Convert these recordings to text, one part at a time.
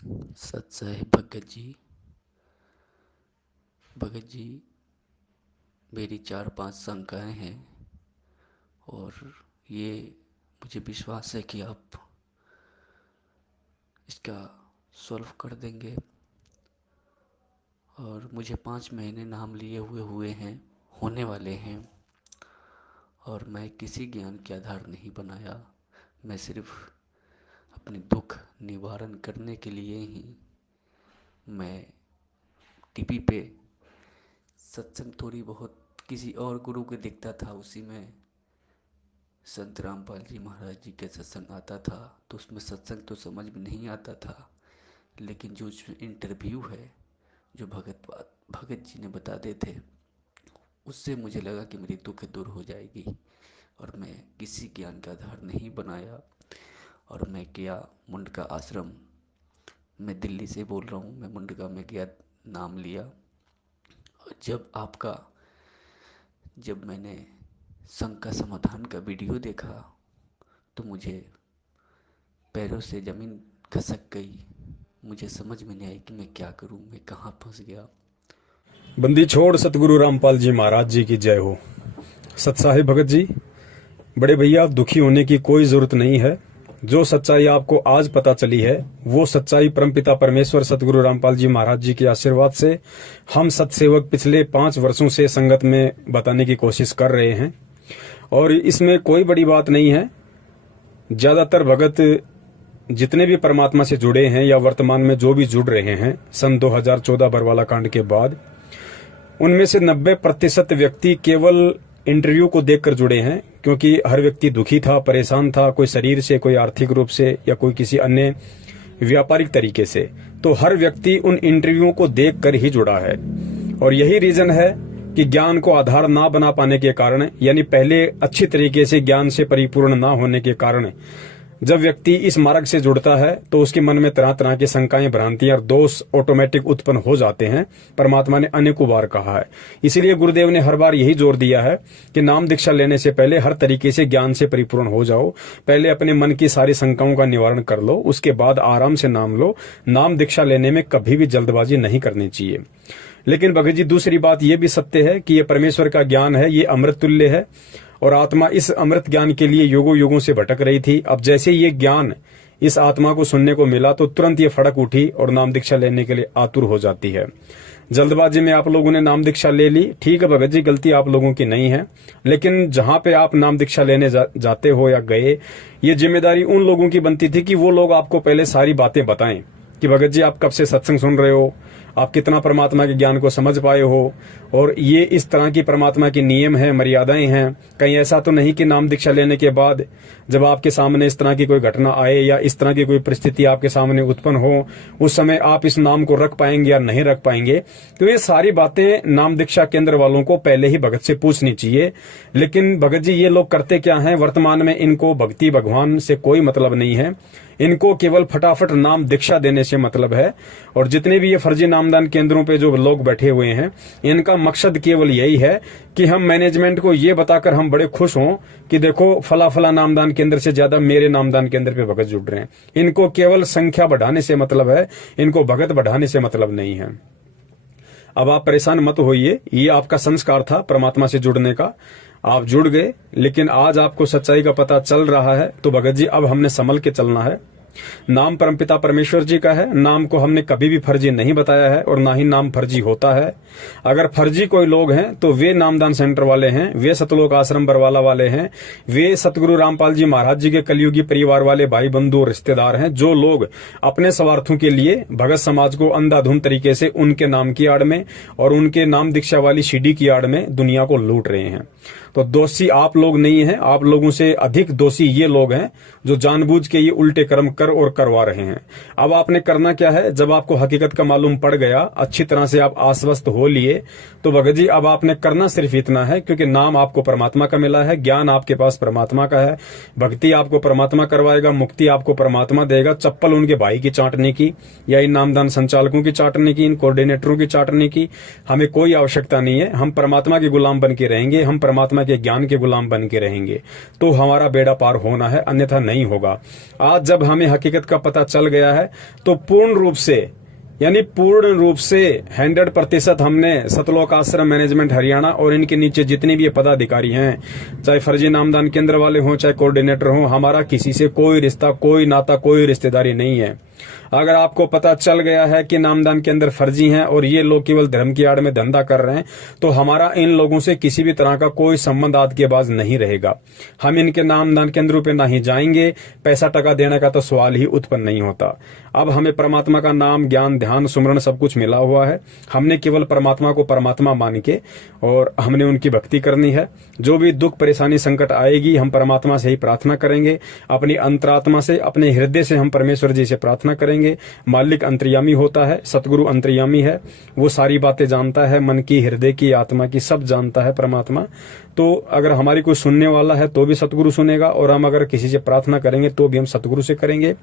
सत्साई भगत जी, मेरी 4-5 शंकाएं हैं और ये मुझे विश्वास है कि आप इसका सॉल्व कर देंगे। और मुझे 5 महीने नाम लिए हुए हैं, होने वाले हैं, और मैं किसी ज्ञान के आधार नहीं बनाया। मैं सिर्फ अपने दुख निवारण करने के लिए ही मैं टीवी पे सत्संग थोड़ी बहुत किसी और गुरु के दिखता था, उसी में संत रामपाल जी महाराज जी के सत्संग आता था, तो उसमें सत्संग तो समझ में नहीं आता था, लेकिन जो इंटरव्यू है जो भगत जी ने बताते थे, उससे मुझे लगा कि मेरी दुख दूर हो जाएगी। और मैं किसी ज्ञान का आधार नहीं बनाया और मैं गया मुंडका आश्रम। मैं दिल्ली से बोल रहा हूँ, मैं मुंडका में गया, नाम लिया। और जब मैंने शंका समाधान का वीडियो देखा तो मुझे पैरों से ज़मीन खसक गई। मुझे समझ में नहीं आई कि मैं क्या करूं, मैं कहाँ फंस गया। बंदी छोड़ सतगुरु रामपाल जी महाराज जी की जय हो। सत्साई भगत जी, बड़े भैया, दुखी होने की कोई जरूरत नहीं है। जो सच्चाई आपको आज पता चली है वो सच्चाई परमपिता परमेश्वर सतगुरु रामपाल जी महाराज जी के आशीर्वाद से हम सत्सेवक पिछले 5 वर्षों से संगत में बताने की कोशिश कर रहे हैं, और इसमें कोई बड़ी बात नहीं है। ज्यादातर भगत जितने भी परमात्मा से जुड़े हैं या वर्तमान में जो भी जुड़ रहे हैं सन 2014 बरवाला कांड के बाद, उनमें से 90% व्यक्ति केवल इंटरव्यू को देखकर जुड़े हैं, क्योंकि हर व्यक्ति दुखी था, परेशान था, कोई शरीर से, कोई आर्थिक रूप से या कोई किसी अन्य व्यापारिक तरीके से। तो हर व्यक्ति उन इंटरव्यू को देखकर ही जुड़ा है, और यही रीजन है कि ज्ञान को आधार ना बना पाने के कारण, यानी पहले अच्छी तरीके से ज्ञान से परिपूर्ण ना होने के कारण, जब व्यक्ति इस मार्ग से जुड़ता है तो उसके मन में तरह तरह की शंकाएं, भ्रांतियां और दोष ऑटोमेटिक उत्पन्न हो जाते हैं। परमात्मा ने अनेकों बार कहा है, इसीलिए गुरुदेव ने हर बार यही जोर दिया है कि नाम दीक्षा लेने से पहले हर तरीके से ज्ञान से परिपूर्ण हो जाओ। पहले अपने मन की सारी शंकाओं का निवारण कर लो, उसके बाद आराम से नाम लो। नाम दीक्षा लेने में कभी भी जल्दबाजी नहीं करनी चाहिए। लेकिन भगत जी, दूसरी बात यह भी सत्य है कि यह परमेश्वर का ज्ञान है, ये अमृत तुल्य है, और आत्मा इस अमृत ज्ञान के लिए युगों युगों से भटक रही थी। अब जैसे ये ज्ञान इस आत्मा को सुनने को मिला तो तुरंत ये फड़क उठी और नाम दीक्षा लेने के लिए आतुर हो जाती है। जल्दबाजी में आप लोगों ने नाम दीक्षा ले ली, ठीक है भगत जी, गलती आप लोगों की नहीं है, लेकिन जहां पे आप नाम दीक्षा लेने जाते हो या गए, ये जिम्मेदारी उन लोगों की बनती थी कि वो लोग आपको पहले सारी बातें बताएं कि भगत जी आप कब से सत्संग सुन रहे हो, आप कितना परमात्मा के ज्ञान को समझ पाए हो, और ये इस तरह की परमात्मा के नियम हैं, मर्यादाएं हैं। कहीं ऐसा तो नहीं कि नाम दीक्षा लेने के बाद जब आपके सामने इस तरह की कोई घटना आए या इस तरह की कोई परिस्थिति आपके सामने उत्पन्न हो, उस समय आप इस नाम को रख पाएंगे या नहीं रख पाएंगे। तो ये सारी बातें नाम दीक्षा केंद्र वालों को पहले ही भगत से पूछनी चाहिए। लेकिन भगत जी, ये लोग करते क्या हैं, वर्तमान में इनको भक्ति भगवान से कोई मतलब नहीं है, इनको केवल फटाफट नाम दीक्षा देने से मतलब है। और जितने भी ये फर्जी नामदान केंद्रों पे जो लोग बैठे हुए हैं, इनका मकसद केवल यही है कि हम मैनेजमेंट को ये बताकर हम बड़े खुश हों कि देखो फला फला नामदान केंद्र से ज्यादा मेरे नामदान केंद्र पे भगत जुड़ रहे हैं। इनको केवल संख्या बढ़ाने से मतलब है, इनको भगत बढ़ाने से मतलब नहीं है। अब आप परेशान मत होइए, ये आपका संस्कार था परमात्मा से जुड़ने का, आप जुड़ गए, लेकिन आज आपको सच्चाई का पता चल रहा है। तो भगत जी, अब हमने संभल के चलना है। नाम परमपिता परमेश्वर जी का है, नाम को हमने कभी भी फर्जी नहीं बताया है और ना ही नाम फर्जी होता है। अगर फर्जी कोई लोग हैं तो वे नामदान सेंटर वाले हैं, वे सतलोक आश्रम बरवाला वाले हैं, वे सतगुरु रामपाल जी महाराज जी के कलयुगी परिवार वाले भाई बंधु और रिश्तेदार हैं, जो लोग अपने स्वार्थों के लिए भगत समाज को अंधाधुंध तरीके से उनके नाम की आड़ में और उनके नाम दीक्षा वाली सीढ़ी की आड़ में दुनिया को लूट रहे हैं। तो दोषी आप लोग नहीं हैं, आप लोगों से अधिक दोषी ये लोग हैं जो जानबूझ के ये उल्टे कर्म कर और करवा रहे हैं। अब आपने करना क्या है, जब आपको हकीकत का मालूम पड़ गया, अच्छी तरह से आप आश्वस्त हो लिए, तो भगत जी अब आपने करना सिर्फ इतना है, क्योंकि नाम आपको परमात्मा का मिला है, ज्ञान आपके पास परमात्मा का है, भक्ति आपको परमात्मा करवाएगा, मुक्ति आपको परमात्मा देगा। चप्पल उनके भाई की चाटने की या इन नामदान संचालकों की चाटने की, इन कोऑर्डिनेटरों की चाटने की हमें कोई आवश्यकता नहीं है। हम परमात्मा के गुलाम बन के रहेंगे, हम परमात्मा परमात्मा के ज्ञान के गुलाम बन के रहेंगे तो हमारा बेड़ा पार होना है, अन्यथा नहीं होगा। आज जब हमें हकीकत का पता चल गया है तो पूर्ण रूप से 100% हमने सतलोक आश्रम मैनेजमेंट हरियाणा और इनके नीचे जितने भी पदाधिकारी हैं, चाहे फर्जी नामदान केंद्र वाले हों, चाहे कोऑर्डिनेटर हों, हमारा किसी से कोई रिश्ता, कोई नाता, कोई रिश्तेदारी नहीं है। अगर आपको पता चल गया है कि नामदान के अंदर फर्जी हैं और ये लोग केवल धर्म की आड़ में धंधा कर रहे हैं, तो हमारा इन लोगों से किसी भी तरह का कोई संबंध आज के बाद नहीं रहेगा। हम इनके नामदान केंद्रों पे ना ही जाएंगे, पैसा टका देने का तो सवाल ही उत्पन्न नहीं होता। अब हमें परमात्मा का नाम, ज्ञान, ध्यान, सुमरण सब कुछ मिला हुआ है। हमने केवल परमात्मा को परमात्मा मान के और हमने उनकी भक्ति करनी है। जो भी दुख, परेशानी, संकट आएगी, हम परमात्मा से ही प्रार्थना करेंगे, अपनी अंतरात्मा से, अपने हृदय से हम परमेश्वर जी से प्रार्थना करेंगे। मालिक अंतर्यामी होता है, सतगुरु अंतर्यामी है, वो सारी बातें जानता है, मन की, हृदय की, आत्मा की, सब जानता है परमात्मा। तो अगर हमारी कोई सुनने वाला है तो भी सतगुरु सुनेगा, और हम अगर किसी से प्रार्थना करेंगे तो भी हम सतगुरु से करेंगे।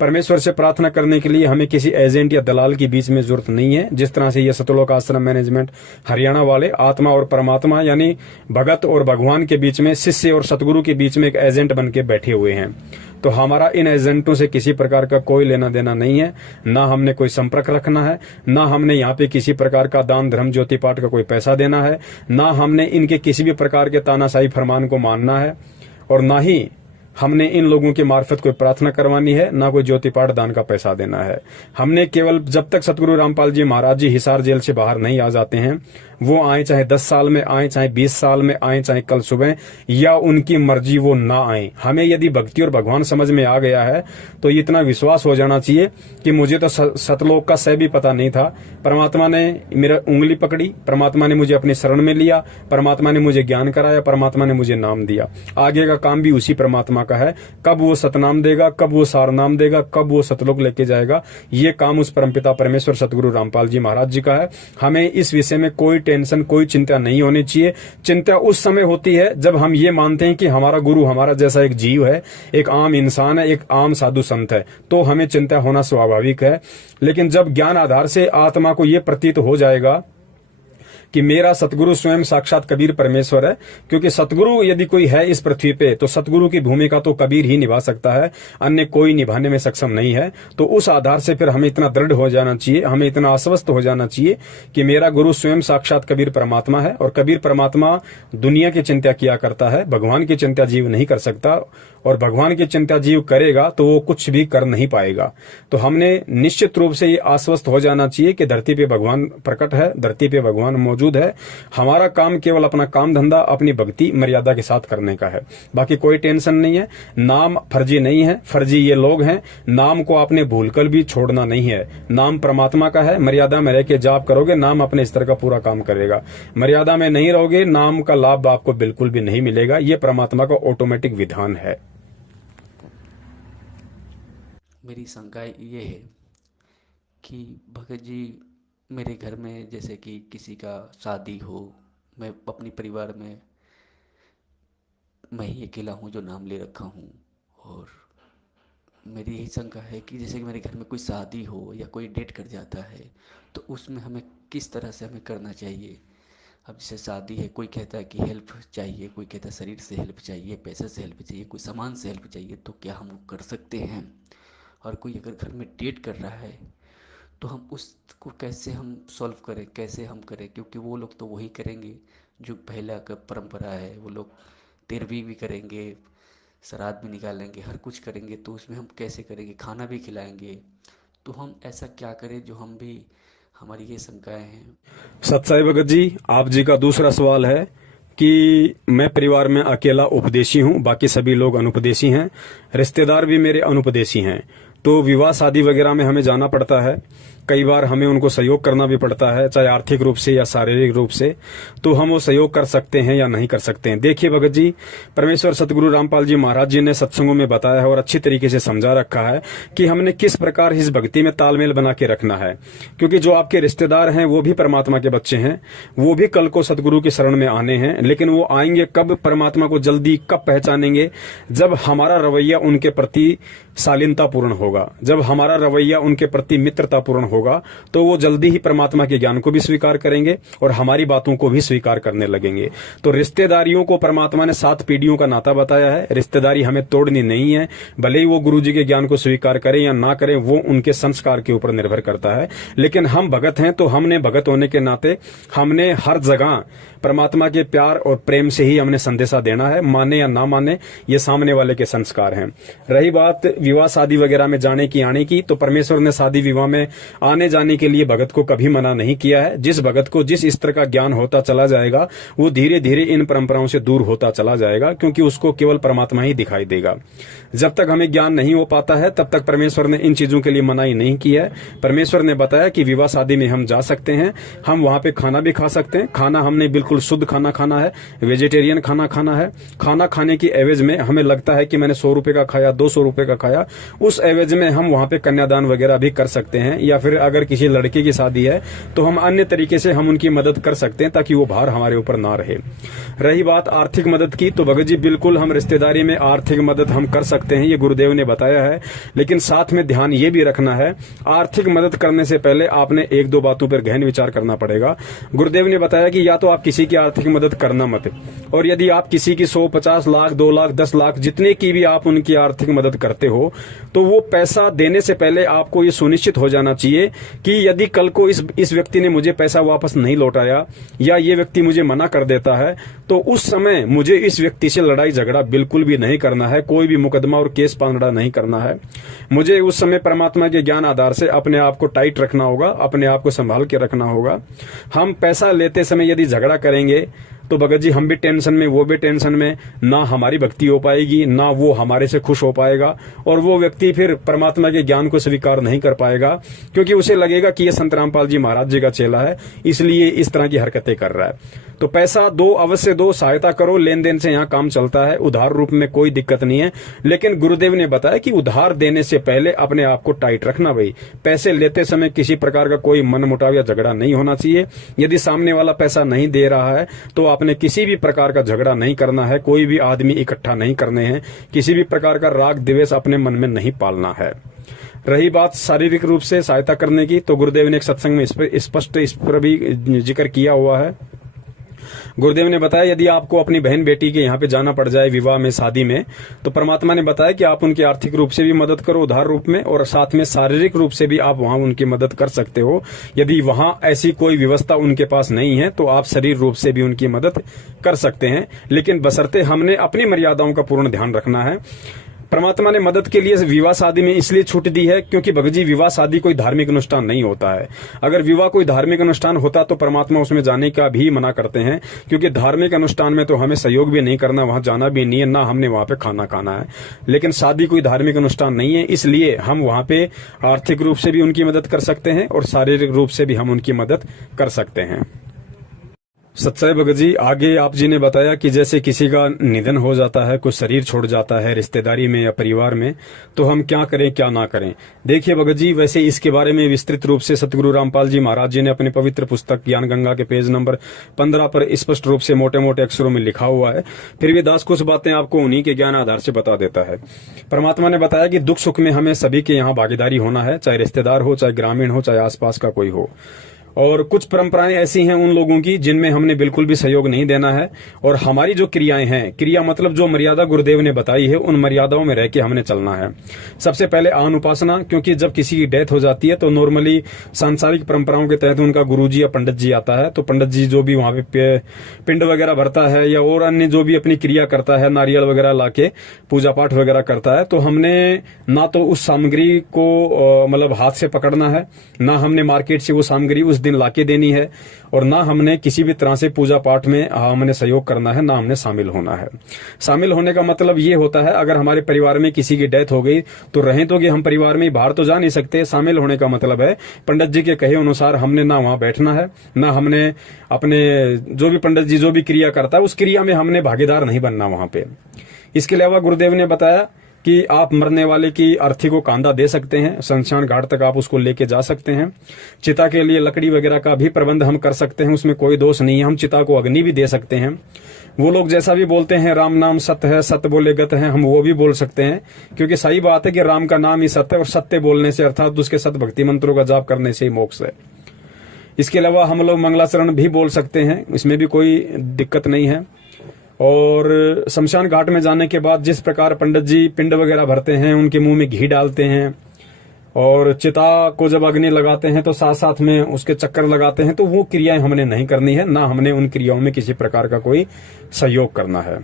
परमेश्वर से प्रार्थना करने के लिए हमें किसी एजेंट या दलाल की बीच में जरूरत नहीं है। जिस तरह से ये सतलोक आश्रम मैनेजमेंट हरियाणा वाले आत्मा और परमात्मा यानी भगत और भगवान के बीच में, शिष्य और सतगुरु के बीच में एक एजेंट बन के बैठे हुए हैं, तो हमारा इन एजेंटों से किसी प्रकार का कोई लेना देना नहीं है। ना हमने कोई संपर्क रखना है, ना हमने यहाँ पे किसी प्रकार का दान, धर्म, ज्योति पाठ का कोई पैसा देना है, ना हमने इनके किसी भी प्रकार के तानाशाही फरमान को मानना है, और ना ही हमने इन लोगों के मार्फत कोई प्रार्थना करवानी है, ना कोई ज्योति पाठ दान का पैसा देना है। हमने केवल जब तक सतगुरु रामपाल जी महाराज जी हिसार जेल से बाहर नहीं आ जाते हैं, वो आए चाहे 10 साल में आए, चाहे 20 साल में आए, चाहे कल सुबह, या उनकी मर्जी वो ना आए। हमें यदि भक्ति और भगवान समझ में आ गया है तो इतना विश्वास हो जाना चाहिए कि मुझे तो सतलोक का सह भी पता नहीं था, परमात्मा ने मेरा उंगली पकड़ी, परमात्मा ने मुझे अपनी शरण में लिया, परमात्मा ने मुझे ज्ञान कराया, परमात्मा ने मुझे नाम दिया। आगे का काम भी उसी परमात्मा का है। कब वो सतनाम देगा, कब वो सार नाम देगा, कब वो सतलोक लेके जाएगा, ये काम उस परमपिता परमेश्वर सतगुरु रामपाल जी महाराज जी का है। हमें इस विषय में कोई टेंशन, कोई चिंता नहीं होनी चाहिए। चिंता उस समय होती है जब हम ये मानते हैं कि हमारा गुरु हमारा जैसा एक जीव है, एक आम इंसान है, एक आम साधु संत है, तो हमें चिंता होना स्वाभाविक है। लेकिन जब ज्ञान आधार से आत्मा को ये प्रतीत हो जाएगा कि मेरा सतगुरु स्वयं साक्षात कबीर परमेश्वर है, क्योंकि सतगुरु यदि कोई है इस पृथ्वी पे तो सतगुरु की भूमिका तो कबीर ही निभा सकता है, अन्य कोई निभाने में सक्षम नहीं है। तो उस आधार से फिर हमें इतना दृढ़ हो जाना चाहिए, हमें इतना आश्वस्त हो जाना चाहिए कि मेरा गुरु स्वयं साक्षात कबीर परमात्मा है, और कबीर परमात्मा दुनिया की चिंता किया करता है, भगवान की चिंता जीव नहीं कर सकता, और भगवान की चिंता जीव करेगा तो वो कुछ भी कर नहीं पाएगा। तो हमने निश्चित रूप से ये आश्वस्त हो जाना चाहिए कि धरती पे भगवान प्रकट है, धरती पे भगवान मौजूद है। हमारा काम केवल अपना काम धंधा, अपनी भक्ति मर्यादा के साथ करने का है, बाकी कोई टेंशन नहीं है। नाम फर्जी नहीं है, फर्जी ये लोग हैं। नाम को आपने भूलकर भी छोड़ना नहीं है। नाम परमात्मा का है, मर्यादा में रह के जाप करोगे, नाम अपने स्तर का पूरा काम करेगा। मर्यादा में नहीं रहोगे, नाम का लाभ आपको बिल्कुल भी नहीं मिलेगा। ये परमात्मा का ऑटोमेटिक विधान है। मेरी शंका ये है कि भगत जी, मेरे घर में जैसे कि किसी का शादी हो, मैं अपनी परिवार में मैं ही अकेला हूँ जो नाम ले रखा हूँ, और मेरी यही शंका है कि जैसे कि मेरे घर में कोई शादी हो या कोई डेट कर जाता है तो उसमें हमें किस तरह से हमें करना चाहिए। अब जैसे शादी है, कोई कहता है कि हेल्प चाहिए, कोई कहता है शरीर से हेल्प चाहिए, पैसे से हेल्प चाहिए, कोई सामान से हेल्प चाहिए, तो क्या हम वो कर सकते हैं। और कोई अगर घर में डेट कर रहा है तो हम उसको कैसे हम सॉल्व करें, कैसे हम करें, क्योंकि वो लोग तो वही करेंगे जो पहला का परंपरा है। वो लोग तेरहवीं भी करेंगे, श्राद्ध भी निकालेंगे, हर कुछ करेंगे, तो उसमें हम कैसे करेंगे, खाना भी खिलाएंगे। तो हम ऐसा क्या करें जो हम भी, हमारी ये शंकाएं हैं। सत्साई भगत जी, आप जी का दूसरा सवाल है कि मैं परिवार में अकेला उपदेशी हूं, बाकी सभी लोग अनुपदेशी हैं, रिश्तेदार भी मेरे अनुपदेशी हैं, तो विवाह शादी वगैरह में हमें जाना पड़ता है। कई बार हमें उनको सहयोग करना भी पड़ता है, चाहे आर्थिक रूप से या शारीरिक रूप से। तो हम वो सहयोग कर सकते हैं या नहीं कर सकते हैं। देखिए भगत जी, परमेश्वर सतगुरु रामपाल जी महाराज जी ने सत्संगों में बताया है और अच्छी तरीके से समझा रखा है कि हमने किस प्रकार इस भक्ति में तालमेल बना के रखना है। क्योंकि जो आपके रिश्तेदार हैं वो भी परमात्मा के बच्चे हैं, वो भी कल को सतगुरु की शरण में आने हैं, लेकिन वो आएंगे कब, परमात्मा को जल्दी कब पहचानेंगे, जब हमारा रवैया उनके प्रति शालीनतापूर्ण होगा, जब हमारा रवैया उनके प्रति मित्रतापूर्ण होगा, तो वो जल्दी ही परमात्मा के ज्ञान को भी स्वीकार करेंगे और हमारी बातों को भी स्वीकार करने लगेंगे। तो रिश्तेदारियों को परमात्मा ने 7 पीढ़ियों का नाता बताया है। रिश्तेदारी हमें तोड़नी नहीं है, भले ही वो गुरु जी के ज्ञान को स्वीकार करें या ना करें, वो उनके संस्कार के ऊपर निर्भर करता है। लेकिन हम भगत हैं, तो हमने भगत होने के नाते हमने हर जगह परमात्मा के प्यार और प्रेम से ही हमने संदेशा देना है, माने या ना माने, ये सामने वाले के संस्कार हैं। रही बात विवाह शादी वगैरह में जाने की आने की, तो परमेश्वर ने शादी विवाह में आने जाने के लिए भगत को कभी मना नहीं किया है। जिस भगत को जिस स्तर का ज्ञान होता चला जाएगा, वो धीरे धीरे इन परंपराओं से दूर होता चला जाएगा, क्योंकि उसको केवल परमात्मा ही दिखाई देगा। जब तक हमें ज्ञान नहीं हो पाता है, तब तक परमेश्वर ने इन चीजों के लिए मनाही नहीं की है। परमेश्वर ने बताया कि विवाह शादी में हम जा सकते हैं, हम वहां पे खाना भी खा सकते हैं। खाना हमने बिल्कुल शुद्ध खाना खाना है, वेजिटेरियन खाना खाना है। खाना खाने की एवज में हमें लगता है कि मैंने 100 रुपए का खाया, 200 रुपए का खाया, उस एवज में हम वहां पे कन्यादान वगैरह भी कर सकते हैं। या फिर अगर किसी लड़के की शादी है, तो हम अन्य तरीके से हम उनकी मदद कर सकते हैं, ताकि वो भार हमारे ऊपर ना रहे। रही बात आर्थिक मदद की, तो भगत जी बिल्कुल हम रिश्तेदारी में आर्थिक मदद हम कर सकते हैं, ये गुरुदेव ने बताया है। लेकिन साथ में ध्यान ये भी रखना है, आर्थिक मदद करने से पहले आपने 1-2 बातों पर गहन विचार करना पड़ेगा। गुरुदेव ने बताया कि या तो आप किसी की आर्थिक मदद करना मत, और यदि आप किसी की 100, 50 लाख, 2 लाख, 10 लाख, जितने की भी आप उनकी आर्थिक मदद करते हो, तो वो पैसा देने से पहले आपको ये सुनिश्चित हो जाना चाहिए कि यदि कल को इस व्यक्ति ने मुझे पैसा वापस नहीं लौटाया, या ये व्यक्ति मुझे मना कर देता है, तो उस समय मुझे इस व्यक्ति से लड़ाई झगड़ा बिल्कुल भी नहीं करना है, कोई भी मुकदमा और केस पांगड़ा नहीं करना है। मुझे उस समय परमात्मा के ज्ञान आधार से अपने आप को टाइट रखना होगा, अपने आप को संभाल के रखना होगा। हम पैसा लेते समय यदि झगड़ा करेंगे, तो भगत जी हम भी टेंशन में, वो भी टेंशन में, ना हमारी भक्ति हो पाएगी, ना वो हमारे से खुश हो पाएगा, और वो व्यक्ति फिर परमात्मा के ज्ञान को स्वीकार नहीं कर पाएगा, क्योंकि उसे लगेगा कि ये संत रामपाल जी महाराज जी का चेला है, इसलिए इस तरह की हरकतें कर रहा है। तो पैसा दो, अवश्य दो, सहायता करो, लेन देन से यहाँ काम चलता है, उधार रूप में कोई दिक्कत नहीं है। लेकिन गुरुदेव ने बताया कि उधार देने से पहले अपने आप को टाइट रखना। भाई पैसे लेते समय किसी प्रकार का कोई मनमुटाव या झगड़ा नहीं होना चाहिए। यदि सामने वाला पैसा नहीं दे रहा है, तो आपने किसी भी प्रकार का झगड़ा नहीं करना है, कोई भी आदमी इकट्ठा नहीं करने हैं, किसी भी प्रकार का राग द्वेष अपने मन में नहीं पालना है। रही बात शारीरिक रूप से सहायता करने की, तो गुरुदेव ने एक सत्संग में स्पष्ट इस पर भी जिक्र किया हुआ है। गुरुदेव ने बताया यदि आपको अपनी बहन बेटी के यहाँ पे जाना पड़ जाए विवाह में, शादी में, तो परमात्मा ने बताया कि आप उनकी आर्थिक रूप से भी मदद करो उधार रूप में, और साथ में शारीरिक रूप से भी आप वहां उनकी मदद कर सकते हो। यदि वहां ऐसी कोई व्यवस्था उनके पास नहीं है, तो आप शरीर रूप से भी उनकी मदद कर सकते हैं, लेकिन बशर्ते हमने अपनी मर्यादाओं का पूर्ण ध्यान रखना है। परमात्मा ने मदद के लिए विवाह शादी में इसलिए छूट दी है क्योंकि भगत जी विवाह शादी कोई धार्मिक अनुष्ठान नहीं होता है। अगर विवाह कोई धार्मिक अनुष्ठान होता तो परमात्मा उसमें जाने का भी मना करते हैं, क्योंकि धार्मिक अनुष्ठान में तो हमें सहयोग भी नहीं करना, वहां जाना भी नहीं है, ना हमने वहां पे खाना खाना है। लेकिन शादी कोई धार्मिक अनुष्ठान नहीं है, इसलिए हम वहां पे आर्थिक रूप से भी उनकी मदद कर सकते हैं और शारीरिक रूप से भी हम उनकी मदद कर सकते हैं। सच्चाई भगत जी आगे आप जी ने बताया कि जैसे किसी का निधन हो जाता है, कोई शरीर छोड़ जाता है रिश्तेदारी में या परिवार में, तो हम क्या करें क्या ना करें। देखिए भगत जी, वैसे इसके बारे में विस्तृत रूप से सतगुरु रामपाल जी महाराज जी ने अपनी पवित्र पुस्तक ज्ञान गंगा के पेज नंबर 15 पर स्पष्ट रूप से मोटे मोटे अक्षरों में लिखा हुआ है। फिर भी दास कुछ बातें आपको उन्हीं के ज्ञान आधार से बता देता है। परमात्मा ने बताया कि दुख सुख में हमें सभी के यहाँ भागीदारी होना है, चाहे रिश्तेदार हो, चाहे ग्रामीण हो, चाहे आसपास का कोई हो। और कुछ परंपराएं ऐसी हैं उन लोगों की जिनमें हमने बिल्कुल भी सहयोग नहीं देना है, और हमारी जो क्रियाएं हैं, क्रिया मतलब जो मर्यादा गुरुदेव ने बताई है, उन मर्यादाओं में रह के हमने चलना है। सबसे पहले आन उपासना, क्योंकि जब किसी की डेथ हो जाती है तो नॉर्मली सांसारिक परंपराओं के तहत उनका गुरुजी या पंडित जी आता है, तो पंडित जी जो भी वहां पे पिंड वगैरह भरता है या और अन्य जो भी अपनी क्रिया करता है, नारियल वगैरह लाके पूजा पाठ वगैरह करता है, तो हमने ना तो उस सामग्री को मतलब हाथ से पकड़ना है, ना हमने मार्केट से वो सामग्री उस दिन लाके देनी है, और ना हमने किसी भी तरह से पूजा पाठ में हमने सहयोग करना है, ना हमने शामिल होना है। शामिल होने का मतलब ये होता है अगर हमारे परिवार में किसी की डेथ हो गई तो रहें तो कि हम परिवार में बाहर तो जा नहीं सकते। शामिल होने का मतलब है पंडित जी के कहे अनुसार हमने ना वहां बैठना है, ना हमने अपने जो भी पंडित जी जो भी क्रिया करता है उस क्रिया में हमने भागीदार नहीं बनना वहां पे। इसके अलावा गुरुदेव ने बताया कि आप मरने वाले की अर्थी को कांधा दे सकते हैं, शमशान घाट तक आप उसको लेके जा सकते हैं। चिता के लिए लकड़ी वगैरह का भी प्रबंध हम कर सकते हैं, उसमें कोई दोष नहीं है। हम चिता को अग्नि भी दे सकते हैं। वो लोग जैसा भी बोलते हैं राम नाम सत्य है, सत्य बोले गत है, हम वो भी बोल सकते हैं, क्योंकि सही बात है कि राम का नाम ही सत्य है, और सत्य बोलने से अर्थात उसके सत भक्ति मंत्रों का जाप करने से ही मोक्ष है। इसके अलावा हम लोग मंगलाचरण भी बोल सकते हैं, इसमें भी कोई दिक्कत नहीं है। और शमशान घाट में जाने के बाद जिस प्रकार पंडित जी पिंड वगैरह भरते हैं, उनके मुंह में घी डालते हैं, और चिता को जब अग्नि लगाते हैं तो साथ साथ में उसके चक्कर लगाते हैं, तो वो क्रियाएं हमने नहीं करनी है, ना हमने उन क्रियाओं में किसी प्रकार का कोई सहयोग करना है।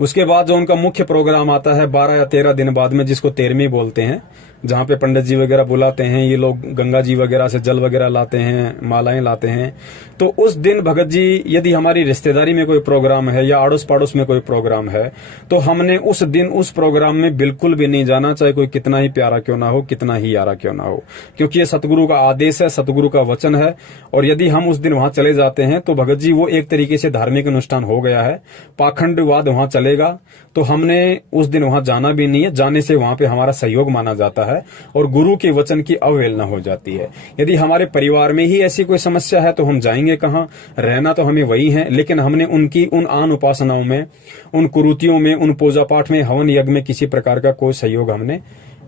उसके बाद जो उनका मुख्य प्रोग्राम आता है 12 या 13 दिन बाद में, जिसको 13वीं बोलते हैं, जहां पे पंडित जी वगैरह बुलाते हैं, ये लोग गंगा जी वगैरह से जल वगैरह लाते हैं, मालाएं लाते हैं। तो उस दिन भगत जी, यदि हमारी रिश्तेदारी में कोई प्रोग्राम है या आड़ोस पड़ोस में कोई प्रोग्राम है, तो हमने उस दिन उस प्रोग्राम में बिल्कुल भी नहीं जाना, चाहे कोई कितना ही प्यारा क्यों ना हो, कितना ही यारा क्यों ना हो, क्योंकि ये सतगुरु का आदेश है, सतगुरु का वचन है। और यदि हम उस दिन वहां चले जाते हैं तो भगत जी वो एक तरीके से धार्मिक अनुष्ठान हो गया है, पाखंडवाद वहां चलेगा, तो हमने उस दिन वहां जाना भी नहीं है। जाने से वहां पे हमारा सहयोग माना जाता है और गुरु के वचन की अवहेलना हो जाती है। यदि हमारे परिवार में ही ऐसी कोई समस्या है तो हम जाएंगे कहां, रहना तो हमें वही है, लेकिन हमने उनकी उन आन उपासनाओं में, उन कुरीतियों में, उन पूजा पाठ में, हवन यज्ञ में किसी प्रकार का कोई सहयोग हमने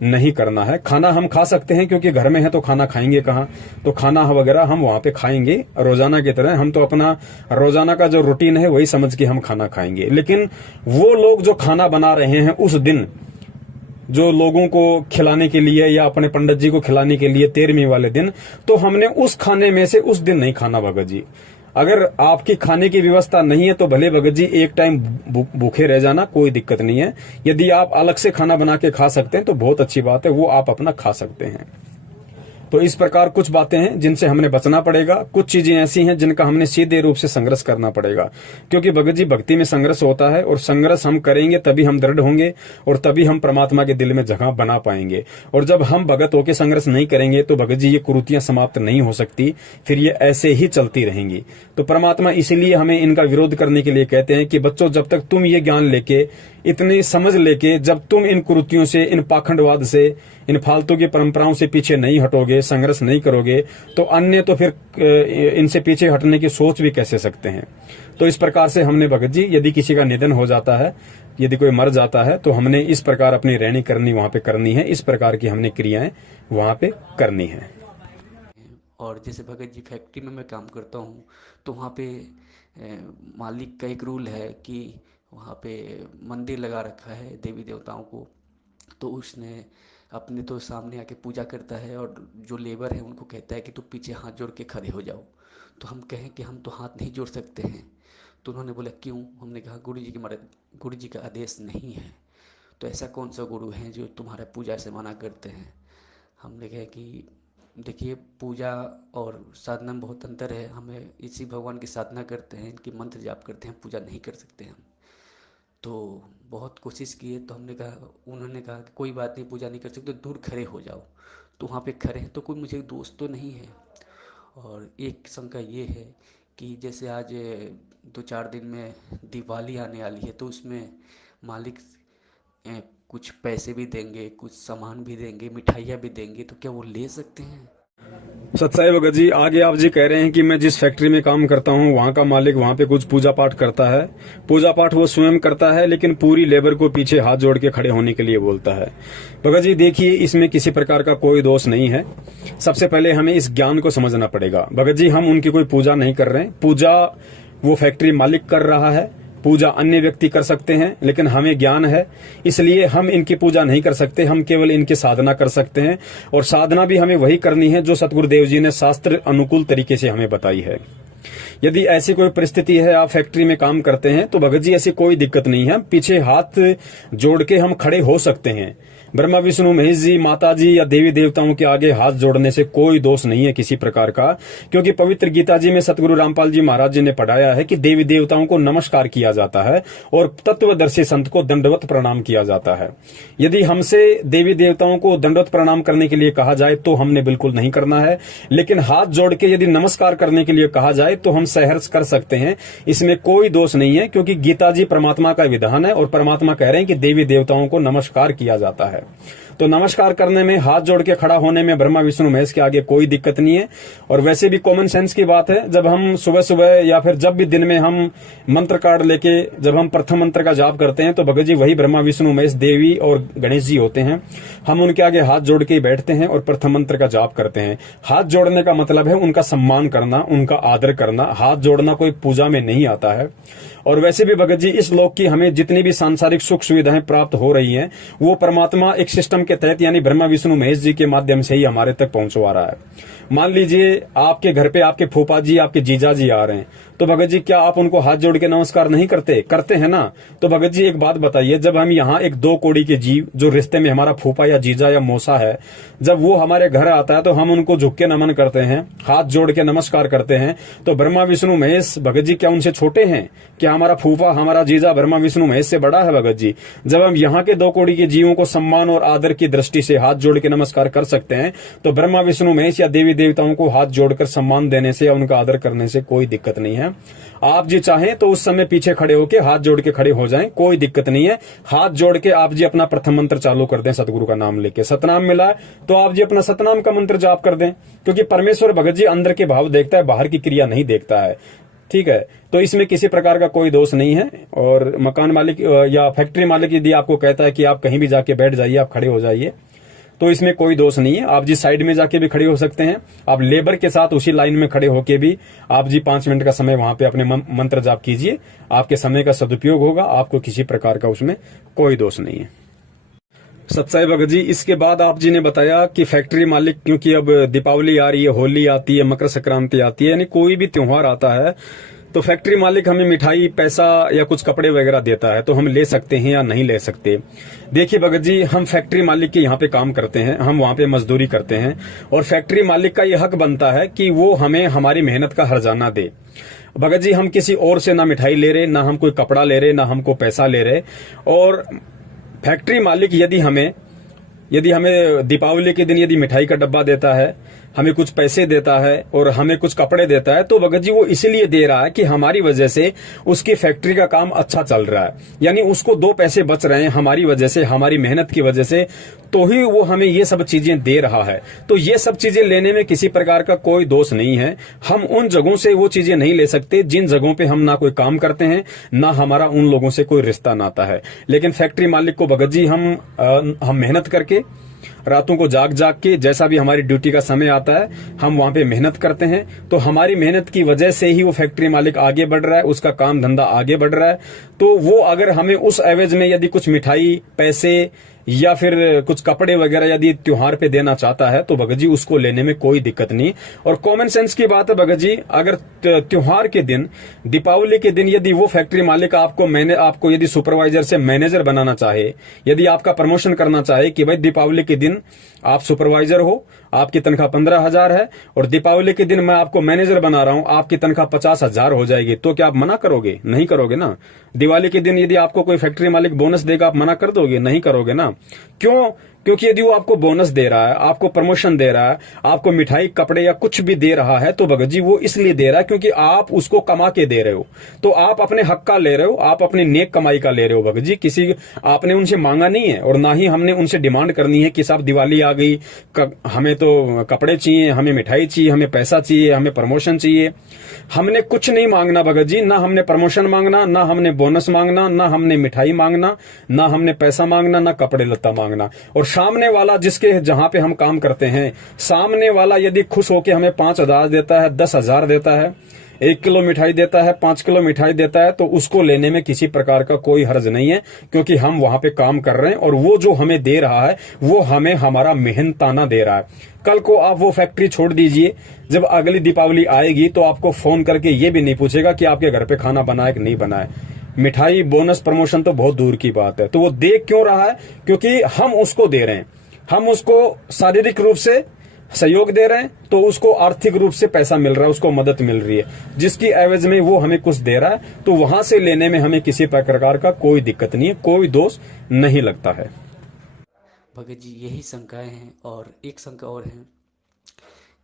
नहीं करना है। खाना हम खा सकते हैं, क्योंकि घर में है तो खाना खाएंगे कहां, तो खाना वगैरह हम वहां पे खाएंगे रोजाना की तरह। हम तो अपना रोजाना का जो रूटीन है वही समझ के हम खाना खाएंगे। लेकिन वो लोग जो खाना बना रहे हैं उस दिन, जो लोगों को खिलाने के लिए या अपने पंडित जी को खिलाने के लिए 13वीं वाले दिन, तो हमने उस खाने में से उस दिन नहीं खाना भगत जी। अगर आपकी खाने की व्यवस्था नहीं है तो भले भगत जी एक टाइम भूखे रह जाना, कोई दिक्कत नहीं है। यदि आप अलग से खाना बना के खा सकते हैं तो बहुत अच्छी बात है, वो आप अपना खा सकते हैं। तो इस प्रकार कुछ बातें हैं जिनसे हमने बचना पड़ेगा, कुछ चीजें ऐसी हैं जिनका हमने सीधे रूप से संघर्ष करना पड़ेगा, क्योंकि भगत जी भक्ति में संघर्ष होता है, और संघर्ष हम करेंगे तभी हम दृढ़ होंगे, और तभी हम परमात्मा के दिल में जगह बना पाएंगे। और जब हम भगत होकर संघर्ष नहीं करेंगे तो भगत जी ये कुरीतियां समाप्त नहीं हो सकती, फिर ये ऐसे ही चलती रहेंगी। तो परमात्मा इसीलिए हमें इनका विरोध करने के लिए कहते हैं कि बच्चों, जब तक तुम ये ज्ञान लेके, इतनी समझ लेके, जब तुम इन कुरीतियों से, इन पाखंडवाद से, इन फालतू की परंपराओं से पीछे नहीं हटोगे, संघर्ष नहीं करोगे, तो अन्य तो फिर इनसे पीछे हटने की सोच भी कैसे सकते हैं। तो इस प्रकार से हमने भगत जी, यदि किसी का निधन हो जाता है, यदि कोई मर जाता है, तो हमने इस प्रकार अपनी रहनी करनी वहां पे करनी है, इस प्रकार की हमने क्रियाएं वहां पे करनी है। और जैसे भगत जी फैक्ट्री में मैं काम करता हूँ, तो वहाँ पे मालिक का एक रूल है कि वहाँ पे मंदिर लगा रखा है देवी देवताओं को, तो उसने अपने तो सामने आके पूजा करता है, और जो लेबर है उनको कहता है कि तू पीछे हाथ जोड़ के खड़े हो जाओ। तो हम कहें कि हम तो हाथ नहीं जोड़ सकते हैं, तो उन्होंने बोला क्यों? हमने कहा गुरु जी की गुरु जी का आदेश नहीं है। तो ऐसा कौन सा गुरु है जो तुम्हारा पूजा से मना करते हैं? हमने कहा कि देखिए, पूजा और साधना में बहुत अंतर है। हमें इसी भगवान की साधना करते हैं, इनकी मंत्र जाप करते हैं, पूजा नहीं कर सकते हम। तो बहुत कोशिश किए, तो उन्होंने कहा कि कोई बात नहीं, पूजा नहीं कर सकते, दूर खड़े हो जाओ। तो वहाँ पे खड़े हैं, तो कोई मुझे दोस्त तो नहीं है। और एक शंका ये है कि जैसे आज 2-4 दिन में दिवाली आने वाली है, तो उसमें मालिक कुछ पैसे भी देंगे, कुछ सामान भी देंगे, मिठाइयाँ भी देंगे, तो क्या वो ले सकते हैं? सत्साई भगत जी, आगे आप जी कह रहे हैं कि मैं जिस फैक्ट्री में काम करता हूं वहां का मालिक वहां पे कुछ पूजा पाठ करता है। पूजा पाठ वो स्वयं करता है, लेकिन पूरी लेबर को पीछे हाथ जोड़ के खड़े होने के लिए बोलता है। भगत जी देखिए, इसमें किसी प्रकार का कोई दोष नहीं है। सबसे पहले हमें इस ज्ञान को समझना पड़ेगा। भगत जी, हम उनकी कोई पूजा नहीं कर रहे हैं। पूजा वो फैक्ट्री मालिक कर रहा है, पूजा अन्य व्यक्ति कर सकते हैं, लेकिन हमें ज्ञान है, इसलिए हम इनकी पूजा नहीं कर सकते। हम केवल इनकी साधना कर सकते हैं, और साधना भी हमें वही करनी है जो सतगुरुदेव जी ने शास्त्र अनुकूल तरीके से हमें बताई है। यदि ऐसी कोई परिस्थिति है, आप फैक्ट्री में काम करते हैं, तो भगत जी ऐसी कोई दिक्कत नहीं है, पीछे हाथ जोड़ के हम खड़े हो सकते हैं। ब्रह्मा विष्णु महेश जी, माता जी या देवी देवताओं के आगे हाथ जोड़ने से कोई दोष नहीं है किसी प्रकार का, क्योंकि पवित्र गीता जी में सतगुरु रामपाल जी महाराज जी ने पढ़ाया है कि देवी देवताओं को नमस्कार किया जाता है और तत्वदर्शी संत को दंडवत प्रणाम किया जाता है। यदि हमसे देवी देवताओं को दंडवत प्रणाम करने के लिए कहा जाए तो हमने बिल्कुल नहीं करना है, लेकिन हाथ जोड़ के यदि नमस्कार करने के लिए कहा जाए तो हम सहर्ष कर सकते हैं, इसमें कोई दोष नहीं है, क्योंकि गीता जी परमात्मा का विधान है और परमात्मा कह रहे हैं कि देवी देवताओं को नमस्कार किया जाता है। तो नमस्कार करने में, हाथ जोड़ के खड़ा होने में ब्रह्मा विष्णु महेश के आगे कोई दिक्कत नहीं है। और वैसे भी कॉमन सेंस की बात है, जब हम सुबह सुबह या फिर जब भी दिन में हम मंत्र कार्ड लेके जब हम प्रथम मंत्र का जाप करते हैं तो भगत जी वही ब्रह्मा विष्णु महेश देवी और गणेश जी होते हैं। हम उनके आगे हाथ जोड़ के बैठते हैं और प्रथम मंत्र का जाप करते हैं। हाथ जोड़ने का मतलब है उनका सम्मान करना, उनका आदर करना। हाथ जोड़ना कोई पूजा में नहीं आता है। और वैसे भी भगत जी इस लोक की हमें जितनी भी सांसारिक सुख सुविधाएं प्राप्त हो रही हैं वो परमात्मा एक सिस्टम के तहत यानी ब्रह्मा विष्णु महेश जी के माध्यम से ही हमारे तक पहुंचवा रहा है। मान लीजिए आपके घर पे आपके फूफा जी, आपके जीजा जी आ रहे हैं, तो भगत जी क्या आप उनको हाथ जोड़ के नमस्कार नहीं करते? करते हैं ना। तो भगत जी एक बात बताइए, जब हम यहाँ एक 2 कौड़ी के जीव जो रिश्ते में हमारा फूफा या जीजा या मौसा है, जब वो हमारे घर आता है तो हम उनको झुक के नमन करते हैं, हाथ जोड़ के नमस्कार करते हैं। तो ब्रह्मा विष्णु महेश भगत जी क्या उनसे छोटे हैं? क्या हमारा फूफा, हमारा जीजा ब्रह्मा विष्णु महेश से बड़ा है? भगत जी जब हम यहाँ के 2 कौड़ी के जीवों को सम्मान और आदर की दृष्टि से हाथ जोड़ के नमस्कार कर सकते हैं, तो ब्रह्मा विष्णु महेश या देवी देवताओं को हाथ जोड़कर सम्मान देने से या उनका आदर करने से कोई दिक्कत नहीं है। आप जी चाहें तो उस समय पीछे खड़े होके हाथ जोड़ के खड़े हो जाएं, कोई दिक्कत नहीं है। हाथ जोड़ के आप जी अपना प्रथम मंत्र चालू कर दें, सतगुरु का नाम लेके। सतनाम मिला है तो आप जी अपना सतनाम का मंत्र जाप कर दें, क्योंकि परमेश्वर भगत जी अंदर के भाव देखता है, बाहर की क्रिया नहीं देखता है। ठीक है, तो इसमें किसी प्रकार का कोई दोष नहीं है। और मकान मालिक या फैक्ट्री मालिक यदि आपको कहता है कि आप कहीं भी जाके बैठ जाइए, आप खड़े हो जाइए, तो इसमें कोई दोष नहीं है। आप जी साइड में जाके भी खड़े हो सकते हैं। आप लेबर के साथ उसी लाइन में खड़े होके भी आप जी 5 मिनट का समय वहां पे अपने मंत्र जाप कीजिए। आपके समय का सदुपयोग होगा, आपको किसी प्रकार का उसमें कोई दोष नहीं है। सत्साई भगत जी, इसके बाद आप जी ने बताया कि फैक्ट्री मालिक, क्योंकि अब दीपावली आ रही है, होली आती है, मकर संक्रांति आती है, यानी कोई भी त्योहार आता है तो फैक्ट्री मालिक हमें मिठाई, पैसा या कुछ कपड़े वगैरह देता है, तो हम ले सकते हैं या नहीं ले सकते? देखिए भगत जी, हम फैक्ट्री मालिक के यहाँ पे काम करते हैं, हम वहाँ पे मजदूरी करते हैं और फैक्ट्री मालिक का ये हक बनता है कि वो हमें हमारी मेहनत का हर्जाना दे। भगत जी हम किसी और से ना मिठाई ले रहे, ना हम कोई कपड़ा ले रहे, ना हमको पैसा ले रहे। और फैक्ट्री मालिक यदि हमें दीपावली के दिन यदि मिठाई का डब्बा देता है, हमें कुछ पैसे देता है और हमें कुछ कपड़े देता है, तो भगत जी वो इसीलिए दे रहा है कि हमारी वजह से उसकी फैक्ट्री का काम अच्छा चल रहा है, यानी उसको 2 पैसे बच रहे हैं हमारी वजह से, हमारी मेहनत की वजह से, तो ही वो हमें ये सब चीजें दे रहा है। तो ये सब चीजें लेने में किसी प्रकार का कोई दोष नहीं है। हम उन जगहों से वो चीजें नहीं ले सकते जिन जगहों पे हम ना कोई काम करते हैं, ना हमारा उन लोगों से कोई रिश्ता नाता है। लेकिन फैक्ट्री मालिक को भगत जी हम मेहनत करके, रातों को जाग जाग के, जैसा भी हमारी ड्यूटी का समय आता है हम वहां पे मेहनत करते हैं, तो हमारी मेहनत की वजह से ही वो फैक्ट्री मालिक आगे बढ़ रहा है, उसका काम धंधा आगे बढ़ रहा है। तो वो अगर हमें उस एवज में यदि कुछ मिठाई, पैसे या फिर कुछ कपड़े वगैरह यदि त्योहार पे देना चाहता है तो भगत जी उसको लेने में कोई दिक्कत नहीं। और कॉमन सेंस की बात है भगत जी, अगर त्योहार के दिन, दीपावली के दिन यदि वो फैक्ट्री मालिक आपको यदि सुपरवाइजर से मैनेजर बनाना चाहे, यदि आपका प्रमोशन करना चाहे कि भाई दीपावली के दिन आप सुपरवाइजर हो, आपकी तनख्वाह 15,000 है और दीपावली के दिन मैं आपको मैनेजर बना रहा हूं, आपकी तनख्वाह 50,000 हो जाएगी, तो क्या आप मना करोगे? नहीं करोगे ना। दिवाली के दिन यदि आपको कोई फैक्ट्री मालिक बोनस देगा, आप मना कर दोगे? नहीं करोगे ना। क्यों? क्योंकि यदि वो आपको बोनस दे रहा है, आपको प्रमोशन दे रहा है, आपको मिठाई, कपड़े या कुछ भी दे रहा है, तो भगत जी वो इसलिए दे रहा है क्योंकि आप उसको कमा के दे रहे हो। तो आप अपने हक का ले रहे हो, आप अपनी नेक कमाई का ले रहे हो भगत जी। किसी आपने उनसे मांगा नहीं है और ना ही हमने उनसे डिमांड करनी है कि साहब दिवाली आ गई, हमें तो कपड़े चाहिए, हमें मिठाई चाहिए, हमें पैसा चाहिए, हमें प्रमोशन चाहिए। हमने कुछ नहीं मांगना भगत जी, ना हमने प्रमोशन मांगना, ना हमने बोनस मांगना, ना हमने मिठाई मांगना, ना हमने पैसा मांगना, ना कपड़े लत्ता मांगना। और सामने वाला जिसके जहां पे हम काम करते हैं, सामने वाला यदि खुश होकर हमें 5,000 देता है, 10,000 देता है, 1 किलो मिठाई देता है, 5 किलो मिठाई देता है, तो उसको लेने में किसी प्रकार का कोई हर्ज नहीं है, क्योंकि हम वहां पे काम कर रहे हैं और वो जो हमें दे रहा है वो हमें हमारा मेहनताना दे रहा है। कल को आप वो फैक्ट्री छोड़ दीजिए, जब अगली दीपावली आएगी तो आपको फोन करके ये भी नहीं पूछेगा कि आपके घर पे खाना बना है कि नहीं बना है। मिठाई, बोनस, प्रमोशन तो बहुत दूर की बात है। तो वो दे क्यों रहा है? क्योंकि हम उसको दे रहे हैं, हम उसको शारीरिक रूप से सहयोग दे रहे हैं, तो उसको आर्थिक रूप से पैसा मिल रहा है, उसको मदद मिल रही है, जिसकी एवज में वो हमें कुछ दे रहा है। तो वहां से लेने में हमें किसी प्रकार का कोई दिक्कत नहीं है, कोई दोष नहीं लगता है। भगत जी, यही शंकाएं हैं। और एक शंका और है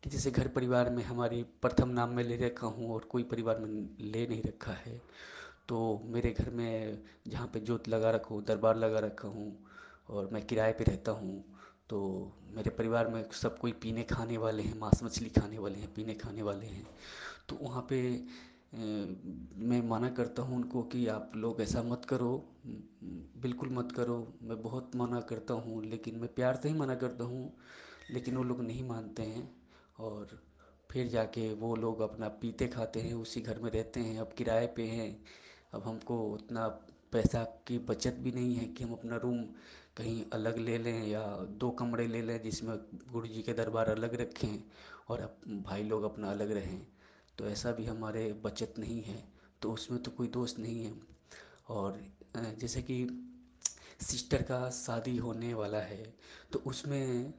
कि जैसे घर परिवार में हमारी प्रथम नाम में ले रखा हूँ और कोई परिवार में ले नहीं रखा है, तो मेरे घर में जहाँ पे जोत लगा रखा हूँ, दरबार लगा रखा हूँ, और मैं किराए पे रहता हूँ, तो मेरे परिवार में सब कोई पीने खाने वाले हैं, मांस मछली खाने वाले हैं, पीने खाने वाले हैं। तो वहाँ पे मैं मना करता हूँ उनको कि आप लोग ऐसा मत करो, बिल्कुल मत करो। मैं बहुत मना करता हूँ, लेकिन मैं प्यार से ही मना करता हूँ, लेकिन वो लोग नहीं मानते हैं। और फिर जाके वो लोग अपना पीते खाते हैं, उसी घर में रहते हैं। अब किराए पे हैं, अब हमको उतना पैसा की बचत भी नहीं है कि हम अपना रूम कहीं अलग ले लें या 2 कमरे ले लें जिसमें गुरु जी के दरबार अलग रखें और भाई लोग अपना अलग रहें। तो ऐसा भी हमारे बचत नहीं है, तो उसमें तो कोई दोष नहीं है। और जैसे कि सिस्टर का शादी होने वाला है, तो उसमें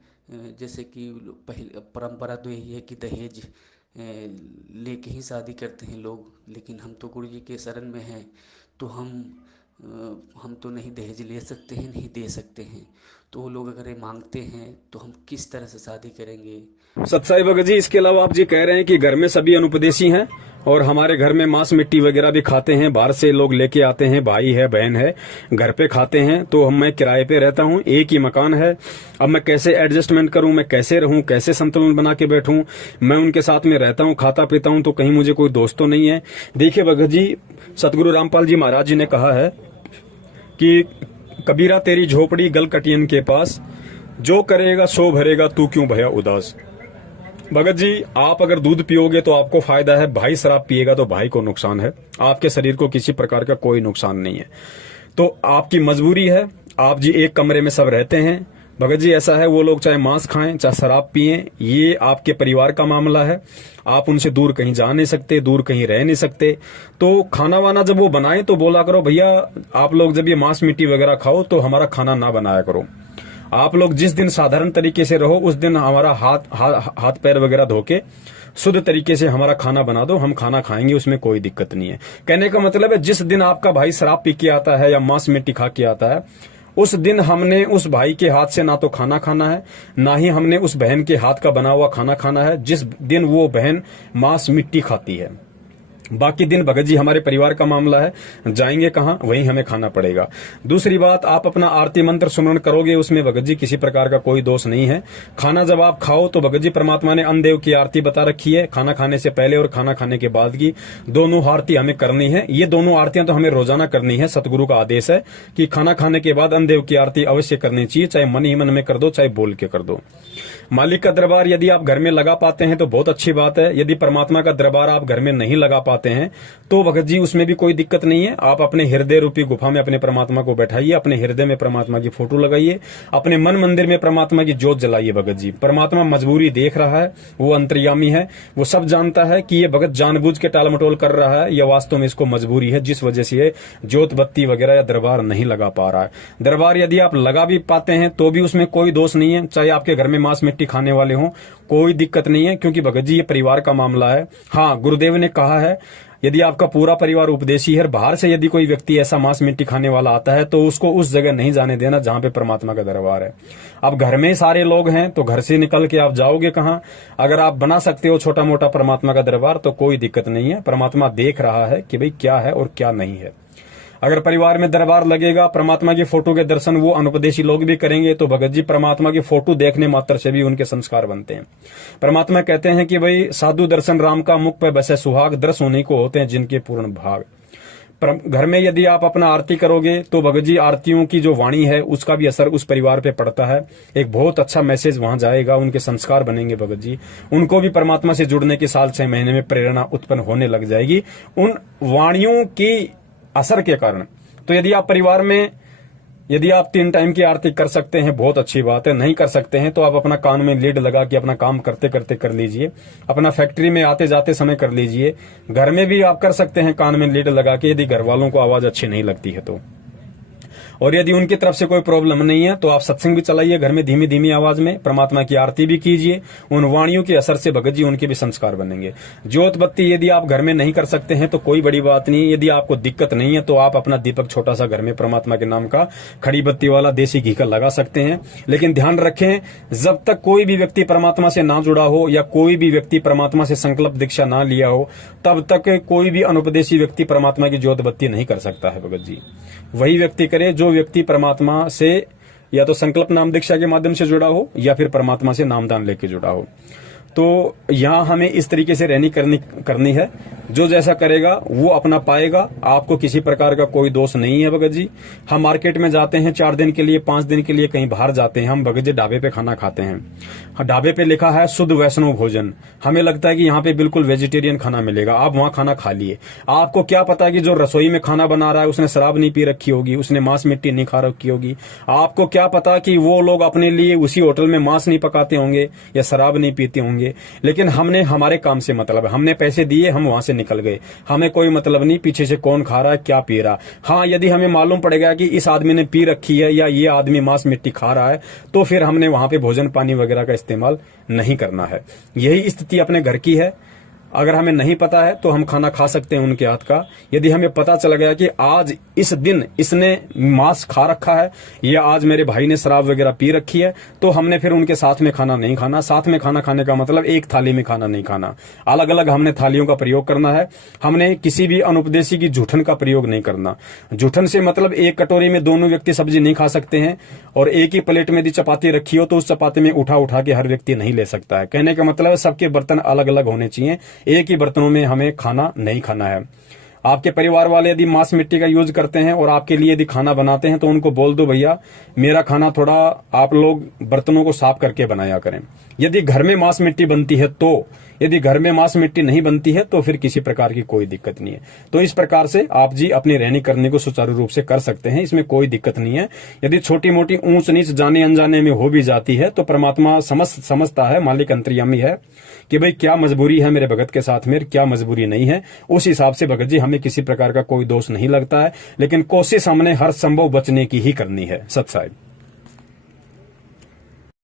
जैसे कि पहले परंपरा तो यही है कि दहेज लेके ही शादी करते हैं लोग, लेकिन हम तो गुरु जी के शरण में हैं, तो हम तो नहीं दहेज ले सकते हैं, नहीं दे सकते हैं। तो वो लोग अगर ये मांगते हैं तो हम किस तरह से शादी करेंगे? सत्साई भगत जी, इसके अलावा आप जी कह रहे हैं कि घर में सभी अनुपदेशी हैं और हमारे घर में मांस मिट्टी वगैरह भी खाते हैं, बाहर से लोग लेके आते हैं, भाई है बहन है, घर पे खाते हैं। तो मैं किराए पे रहता हूँ, एक ही मकान है। अब मैं कैसे एडजस्टमेंट करूं, मैं कैसे रहूं, कैसे संतुलन बना के बैठूं? मैं उनके साथ में रहता हूं, खाता पीता हूं, तो कहीं मुझे कोई दोस्त तो नहीं है? देखिए भगत जी, सतगुरु रामपाल जी महाराज जी ने कहा है कि कबीरा तेरी झोपड़ी गल कटियन के पास, जो करेगा सो भरेगा तू क्यों भया उदास। भगत जी, आप अगर दूध पियोगे तो आपको फायदा है, भाई शराब पिएगा तो भाई को नुकसान है, आपके शरीर को किसी प्रकार का कोई नुकसान नहीं है। तो आपकी मजबूरी है, आप जी एक कमरे में सब रहते हैं। भगत जी ऐसा है, वो लोग चाहे मांस खाएं चाहे शराब पिएं, ये आपके परिवार का मामला है, आप उनसे दूर कहीं जा नहीं सकते, दूर कहीं रह नहीं सकते। तो खाना वाना जब वो बनाए तो बोला करो, भैया आप लोग जब ये मांस मिट्टी वगैरह खाओ तो हमारा खाना ना बनाया करो। आप लोग जिस दिन साधारण तरीके से रहो, उस दिन हमारा हाथ पैर वगैरह धो के शुद्ध तरीके से हमारा खाना बना दो, हम खाना खाएंगे, उसमें कोई दिक्कत नहीं है। कहने का मतलब है, जिस दिन आपका भाई शराब पी के आता है या मांस मिट्टी खा के आता है, उस दिन हमने उस भाई के हाथ से ना तो खाना खाना है, ना ही हमने उस बहन के हाथ का बना हुआ खाना खाना है जिस दिन वो बहन मांस मिट्टी खाती है। बाकी दिन भगत जी हमारे परिवार का मामला है, जाएंगे कहां, वहीं हमें खाना पड़ेगा। दूसरी बात, आप अपना आरती मंत्र सुमरण करोगे, उसमें भगत जी किसी प्रकार का कोई दोष नहीं है। खाना जब आप खाओ तो भगत जी परमात्मा ने अन्नदेव की आरती बता रखी है, खाना खाने से पहले और खाना खाने के बाद की दोनों आरती हमें करनी है। ये दोनों आरतियां तो हमें रोजाना करनी है, सतगुरु का आदेश है कि खाना खाने के बाद अन्नदेव की आरती अवश्य करनी चाहिए, चाहे मन ही मन में कर दो चाहे बोल के कर दो। मालिक का दरबार यदि आप घर में लगा पाते हैं तो बहुत अच्छी बात है, यदि परमात्मा का दरबार आप घर में नहीं लगा पाते हैं तो भगत जी उसमें भी कोई दिक्कत नहीं है। आप अपने हृदय रूपी गुफा में अपने परमात्मा को बैठाइए, अपने हृदय में परमात्मा की फोटो लगाइए, अपने मन मंदिर में परमात्मा की ज्योत जलाइए। भगत जी, परमात्मा मजबूरी देख रहा है, वो अंतर्यामी है, वो सब जानता है कि ये भगत जानबूझ के टालमटोल कर रहा है या वास्तव में इसको मजबूरी है, जिस वजह से ये ज्योत बत्ती वगैरह या दरबार नहीं लगा पा रहा है। दरबार यदि आप लगा भी पाते हैं तो भी उसमें कोई दोष नहीं है, चाहे आपके घर में मांस मिट्टी खाने वाले हों, कोई दिक्कत नहीं है, क्योंकि भगत जी ये परिवार का मामला है। हाँ, गुरुदेव ने कहा है, यदि आपका पूरा परिवार उपदेशी है, बाहर से यदि कोई व्यक्ति ऐसा मांस मिट्टी खाने वाला आता है तो उसको उस जगह नहीं जाने देना जहां पे परमात्मा का दरबार है। अब घर में सारे लोग हैं तो घर से निकल के आप जाओगे कहां? अगर आप बना सकते हो छोटा मोटा परमात्मा का दरबार तो कोई दिक्कत नहीं है, परमात्मा देख रहा है कि भाई क्या है और क्या नहीं है। अगर परिवार में दरबार लगेगा, परमात्मा की फोटो के दर्शन वो अनुपदेशी लोग भी करेंगे तो भगत जी परमात्मा की फोटो देखने मात्र से भी उनके संस्कार बनते हैं। परमात्मा कहते हैं कि भाई साधु दर्शन राम का, मुख पे बसे सुहाग, दर्श होने को होते हैं जिनके पूर्ण भाग। घर में यदि आप अपना आरती करोगे तो भगत जी आरतियों की जो वाणी है उसका भी असर उस परिवार पे पड़ता है, एक बहुत अच्छा मैसेज वहां जाएगा, उनके संस्कार बनेंगे। भगत जी उनको भी परमात्मा से जुड़ने की 6 महीने में प्रेरणा उत्पन्न होने लग जाएगी उन वाणियों की असर के कारण। तो यदि आप परिवार में यदि आप 3 टाइम की आरती कर सकते हैं बहुत अच्छी बात है, नहीं कर सकते हैं तो आप अपना कान में लीड लगा के अपना काम करते करते कर लीजिए, अपना फैक्ट्री में आते जाते समय कर लीजिए, घर में भी आप कर सकते हैं कान में लीड लगा के, यदि घर वालों को आवाज अच्छी नहीं लगती है तो। और यदि उनकी तरफ से कोई प्रॉब्लम नहीं है तो आप सत्संग भी चलाइए घर में धीमी धीमी आवाज में, परमात्मा की आरती भी कीजिए, उन वाणियों के असर से भगत जी उनके भी संस्कार बनेंगे। ज्योत बत्ती यदि आप घर में नहीं कर सकते हैं तो कोई बड़ी बात नहीं, यदि आपको दिक्कत नहीं है तो आप अपना दीपक छोटा सा घर में परमात्मा के नाम का खड़ी बत्ती वाला देसी घी का लगा सकते हैं। लेकिन ध्यान रखें, जब तक कोई भी व्यक्ति परमात्मा से ना जुड़ा हो या कोई भी व्यक्ति परमात्मा से संकल्प दीक्षा ना लिया हो, तब तक कोई भी अनुपदेशी व्यक्ति परमात्मा की ज्योत बत्ती नहीं कर सकता है भगत जी। वही व्यक्ति करे जो व्यक्ति परमात्मा से या तो संकल्प नाम दीक्षा के माध्यम से जुड़ा हो या फिर परमात्मा से नामदान लेके जुड़ा हो। तो यहाँ हमें इस तरीके से रहनी करनी है, जो जैसा करेगा वो अपना पाएगा, आपको किसी प्रकार का कोई दोष नहीं है भगत जी। हम मार्केट में जाते हैं 4 दिन के लिए 5 दिन के लिए कहीं बाहर जाते हैं, हम भगत जी ढाबे पे खाना खाते हैं, ढाबे पे लिखा है शुद्ध वैष्णव भोजन, हमें लगता है कि यहाँ पे बिल्कुल वेजिटेरियन खाना मिलेगा, आप वहाँ खाना खा लिए। आपको क्या पता कि जो रसोई में खाना बना रहा है उसने शराब नहीं पी रखी होगी, उसने मांस मिट्टी नहीं खा रखी होगी, आपको क्या पता कि वो लोग अपने लिए उसी होटल में मांस नहीं पकाते होंगे या शराब नहीं पीते होंगे। लेकिन हमने हमारे काम से मतलब है, हमने पैसे दिए, हम वहां से निकल गए, हमें कोई मतलब नहीं पीछे से कौन खा रहा है क्या पी रहा। हाँ, यदि हमें मालूम पड़ेगा कि इस आदमी ने पी रखी है या ये आदमी मांस मिट्टी खा रहा है तो फिर हमने वहां पे भोजन पानी वगैरह का इस्तेमाल नहीं करना है। यही स्थिति अपने घर की है। अगर हमें नहीं पता है तो हम खाना खा सकते हैं उनके हाथ का। यदि हमें पता चल गया कि आज इस दिन इसने मांस खा रखा है या आज मेरे भाई ने शराब वगैरह पी रखी है तो हमने फिर उनके साथ में खाना नहीं खाना। साथ में खाना खाने का मतलब एक थाली में खाना नहीं खाना, अलग अलग हमने थालियों का प्रयोग करना है। हमने किसी भी अनुपदेशी की जूठन का प्रयोग नहीं करना। जूठन से मतलब एक कटोरी में दोनों व्यक्ति सब्जी नहीं खा सकते हैं और एक ही प्लेट में यदि चपाती रखी हो तो उस चपाती में उठा उठा के हर व्यक्ति नहीं ले सकता है। कहने का मतलब सबके बर्तन अलग अलग होने चाहिए, एक ही बर्तनों में हमें खाना नहीं खाना है। आपके परिवार वाले यदि मांस मिट्टी का यूज करते हैं और आपके लिए यदि खाना बनाते हैं तो उनको बोल दो भैया मेरा खाना थोड़ा आप लोग बर्तनों को साफ करके बनाया करें। यदि घर में मांस मिट्टी बनती है तो, यदि घर में मांस मिट्टी नहीं बनती है तो फिर किसी प्रकार की कोई दिक्कत नहीं है। तो इस प्रकार से आप जी अपनी रहनी करने को सुचारू रूप से कर सकते हैं, इसमें कोई दिक्कत नहीं है। यदि छोटी मोटी ऊंच नीच जाने अनजाने में हो भी जाती है तो परमात्मा समझता है, मालिक अंतर्यामी है कि भाई क्या मजबूरी है मेरे भगत के साथ में, क्या मजबूरी नहीं है। उस हिसाब से भगत जी हमें किसी प्रकार का कोई दोष नहीं लगता है, लेकिन कोशिश हमने हर संभव बचने की ही करनी है। सत्साई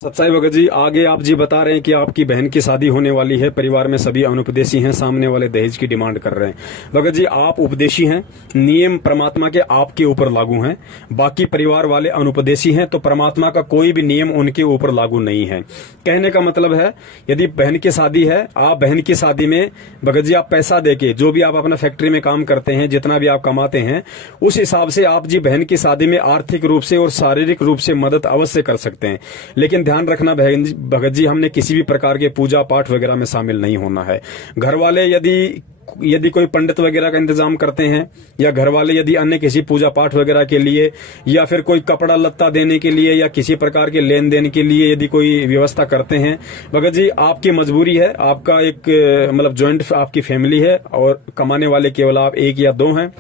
सत्साई भगत जी, आगे आप जी बता रहे हैं कि आपकी बहन की शादी होने वाली है, परिवार में सभी अनुपदेशी हैं, सामने वाले दहेज की डिमांड कर रहे हैं। भगत जी आप उपदेशी हैं, नियम परमात्मा के आपके ऊपर लागू हैं, बाकी परिवार वाले अनुपदेशी हैं तो परमात्मा का कोई भी नियम उनके ऊपर लागू नहीं है। कहने का मतलब है यदि बहन की शादी है, आप बहन की शादी में भगत जी आप पैसा देके, जो भी आप अपना फैक्ट्री में काम करते हैं, जितना भी आप कमाते हैं उस हिसाब से आप जी बहन की शादी में आर्थिक रूप से और शारीरिक रूप से मदद अवश्य कर सकते हैं। लेकिन ध्यान रखना भगत जी हमने किसी भी प्रकार के पूजा पाठ वगैरह में शामिल नहीं होना है। घर वाले यदि कोई पंडित वगैरह का इंतजाम करते हैं या घर वाले यदि अन्य किसी पूजा पाठ वगैरह के लिए या फिर कोई कपड़ा लत्ता देने के लिए या किसी प्रकार के लेन देन के लिए यदि कोई व्यवस्था करते हैं, भगत जी आपकी मजबूरी है, आपका एक मतलब ज्वाइंट आपकी फैमिली है और कमाने वाले केवल आप 1 या 2 हैं।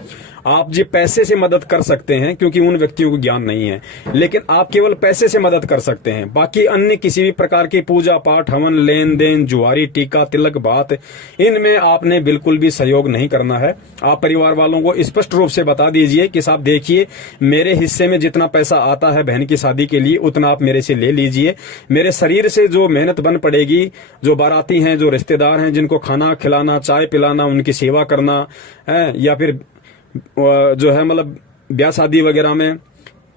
आप जी पैसे से मदद कर सकते हैं क्योंकि उन व्यक्तियों को ज्ञान नहीं है, लेकिन आप केवल पैसे से मदद कर सकते हैं। बाकी अन्य किसी भी प्रकार की पूजा पाठ हवन लेन देन जुआरी टीका तिलक बात इनमें आपने बिल्कुल भी सहयोग नहीं करना है। आप परिवार वालों को स्पष्ट रूप से बता दीजिए कि साहब देखिए मेरे हिस्से में जितना पैसा आता है बहन की शादी के लिए उतना आप मेरे से ले लीजिए। मेरे शरीर से जो मेहनत बन पड़ेगी, जो बाराती हैं, जो रिश्तेदार हैं, जिनको खाना खिलाना चाय पिलाना उनकी सेवा करना है या फिर जो है मतलब ब्याह शादी वगैरह में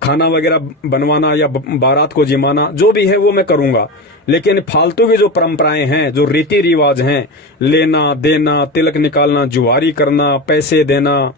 खाना वगैरह बनवाना या बारात को जिमाना जो भी है वो मैं करूंगा। लेकिन फालतू की जो परंपराएं हैं, जो रीति रिवाज हैं, लेना देना तिलक निकालना जुआरी करना पैसे देना,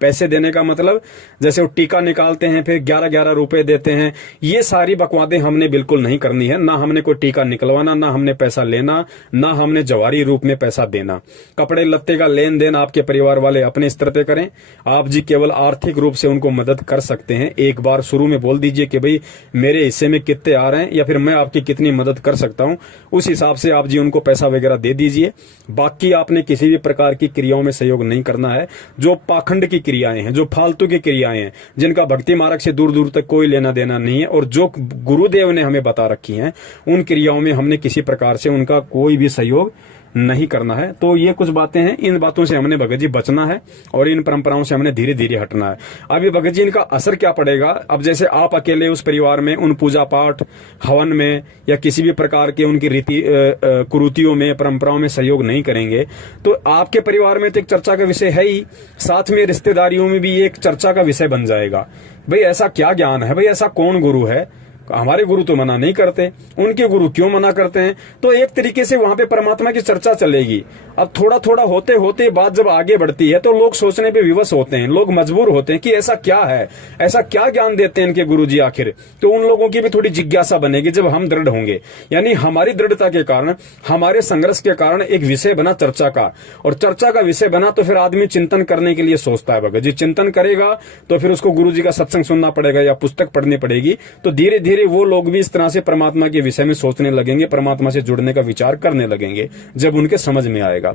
पैसे देने का मतलब जैसे वो टीका निकालते हैं फिर 11-11 रुपए देते हैं, ये सारी बकवादें हमने बिल्कुल नहीं करनी है। ना हमने कोई टीका निकलवाना, ना हमने पैसा लेना, ना हमने जवारी रूप में पैसा देना। कपड़े लत्ते का लेन देन आपके परिवार वाले अपने स्तर पे करें। आप जी केवल आर्थिक रूप से उनको मदद कर सकते हैं। एक बार शुरू में बोल दीजिए कि भाई मेरे हिस्से में कितने आ रहे हैं या फिर मैं आपकी कितनी मदद कर सकता हूं, उस हिसाब से आप जी उनको पैसा वगैरह दे दीजिए। बाकी आपने किसी भी प्रकार की क्रियाओं में सहयोग नहीं करना है। जो पाखंड की क्रियाएं हैं, जो फालतू की क्रियाएं हैं, जिनका भक्ति मार्ग से दूर दूर तक कोई लेना देना नहीं है, और जो गुरुदेव ने हमें बता रखी हैं उन क्रियाओं में हमने किसी प्रकार से उनका कोई भी सहयोग नहीं करना है। तो ये कुछ बातें हैं, इन बातों से हमने भगत जी बचना है और इन परंपराओं से हमने धीरे धीरे हटना है। अब ये भगत जी इनका असर क्या पड़ेगा? अब जैसे आप अकेले उस परिवार में उन पूजा पाठ हवन में या किसी भी प्रकार के उनकी रीति कुरीतियों में परंपराओं में सहयोग नहीं करेंगे, तो आपके परिवार में तो एक चर्चा का विषय है ही, साथ में रिश्तेदारियों में भी एक चर्चा का विषय बन जाएगा। भाई ऐसा क्या ज्ञान है, भाई ऐसा कौन गुरु है? हमारे गुरु तो मना नहीं करते, उनके गुरु क्यों मना करते हैं? तो एक तरीके से वहां पे परमात्मा की चर्चा चलेगी। अब थोड़ा थोड़ा होते होते बात जब आगे बढ़ती है तो लोग सोचने पे विवश होते हैं, लोग मजबूर होते हैं कि ऐसा क्या है, ऐसा क्या ज्ञान देते हैं इनके गुरुजी आखिर। तो उन लोगों की भी थोड़ी जिज्ञासा बनेगी जब हम दृढ़ होंगे, यानी हमारी दृढ़ता के कारण, हमारे संघर्ष के कारण एक विषय बना चर्चा का, और चर्चा का विषय बना तो फिर आदमी चिंतन करने के लिए सोचता है। भगत जी चिंतन करेगा तो फिर उसको गुरुजी का सत्संग सुनना पड़ेगा या पुस्तक पढ़नी पड़ेगी, तो धीरे धीरे वो लोग भी इस तरह से परमात्मा के विषय में सोचने लगेंगे, परमात्मा से जुड़ने का विचार करने लगेंगे जब उनके समझ में आएगा।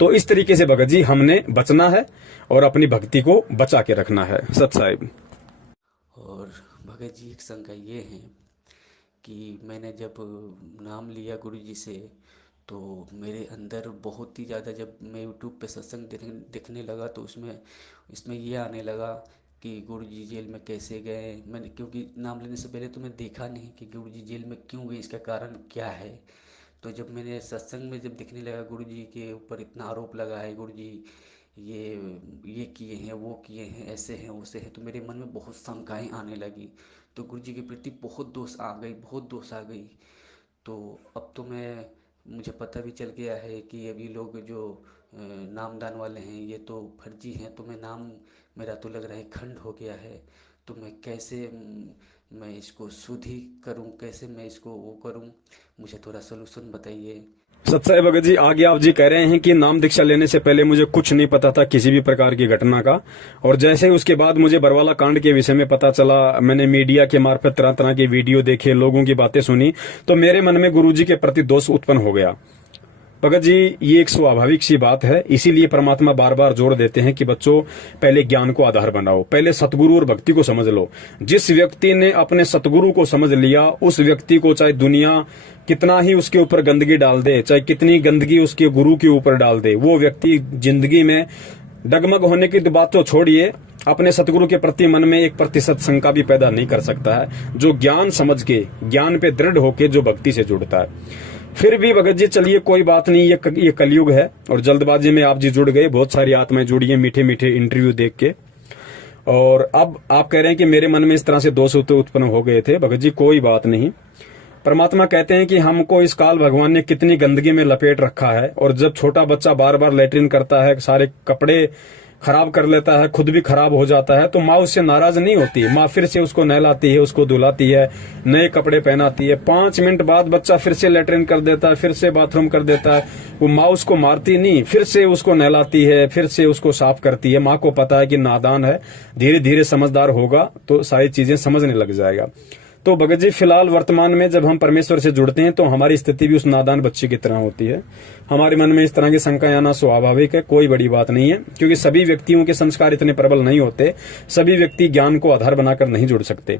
तो इस तरीके से भगत जी हमने बचना है और अपनी भक्ति को बचा के रखना है। सत साहिब। और भगत जी एक शंका ये है कि मैंने जब नाम लिया गुरु जी से तो मेरे अंदर बहुत ही ज़्यादा, जब मैं यूट्यूब पे सत्संग देखने लगा तो इसमें ये आने लगा कि गुरुजी जेल में कैसे गए। मैंने, क्योंकि नाम लेने से पहले तो मैं देखा नहीं कि गुरुजी जेल में क्यों गए, इसका कारण क्या है। तो जब मैंने सत्संग में जब देखने लगा गुरुजी के ऊपर इतना आरोप लगा है, गुरुजी ये किए हैं, वो किए हैं, ऐसे हैं, वैसे हैं, तो मेरे मन में बहुत शंकाएं आने लगी। तो गुरुजी के प्रति बहुत दोष आ गई। तो अब तो मुझे पता भी चल गया है कि अभी लोग जो नामदान वाले हैं ये तो फर्जी हैं। तो मेरा तो लग रहा है खंड हो गया है। तो मैं कैसे मैं इसको शुद्धि करूं, कैसे मैं इसको वो करूं, मुझे थोड़ा सलूशन बताइए। सत्साई भगत जी, आगे आप जी कह रहे हैं कि नाम दीक्षा लेने से पहले मुझे कुछ नहीं पता था किसी भी प्रकार की घटना का, और जैसे ही उसके बाद मुझे बरवाला कांड के विषय में पता चला, मैंने मीडिया के मार्फत तरह तरह के वीडियो देखे, लोगों की बातें सुनी, तो मेरे मन में गुरुजी के प्रति दोष उत्पन्न हो गया। भगत जी ये एक स्वाभाविक सी बात है, इसीलिए परमात्मा बार बार जोर देते हैं कि बच्चों पहले ज्ञान को आधार बनाओ, पहले सतगुरु और भक्ति को समझ लो। जिस व्यक्ति ने अपने सतगुरु को समझ लिया, उस व्यक्ति को चाहे दुनिया कितना ही उसके ऊपर गंदगी डाल दे, चाहे कितनी गंदगी उसके गुरु के ऊपर डाल दे, वो व्यक्ति जिंदगी में डगमग होने की तो बात तो छोड़िए, अपने सतगुरु के प्रति मन में 1% शंका भी पैदा नहीं कर सकता है, जो ज्ञान समझ के, ज्ञान पे दृढ़ होके जो भक्ति से जुड़ता है। फिर भी भगत जी चलिए कोई बात नहीं, ये कलयुग है और जल्दबाजी में आप जी जुड़ गए, बहुत सारी आत्माएं जुड़ी हैं मीठे मीठे इंटरव्यू देख के, और अब आप कह रहे हैं कि मेरे मन में इस तरह से दोष उत्पन्न हो गए थे। भगत जी कोई बात नहीं, परमात्मा कहते हैं कि हमको इस काल भगवान ने कितनी गंदगी में लपेट रखा है, और जब छोटा बच्चा बार बार लैट्रिन करता है, सारे कपड़े खराब कर लेता है, खुद भी खराब हो जाता है, तो माँ उससे नाराज नहीं होती। माँ फिर से उसको नहलाती है, उसको धुलाती है, नए कपड़े पहनाती है। 5 मिनट बाद बच्चा फिर से लैट्रिन कर देता है, फिर से बाथरूम कर देता है, वो माँ उसको मारती नहीं, फिर से उसको नहलाती है, फिर से उसको साफ करती है। माँ को पता है कि नादान है, धीरे धीरे समझदार होगा तो सारी चीजें समझने लग जाएगा। तो भगत जी फिलहाल वर्तमान में जब हम परमेश्वर से जुड़ते हैं तो हमारी स्थिति भी उस नादान बच्चे की तरह होती है। हमारे मन में इस तरह की शंकाएं आना स्वाभाविक है, कोई बड़ी बात नहीं है, क्योंकि सभी व्यक्तियों के संस्कार इतने प्रबल नहीं होते, सभी व्यक्ति ज्ञान को आधार बनाकर नहीं जुड़ सकते।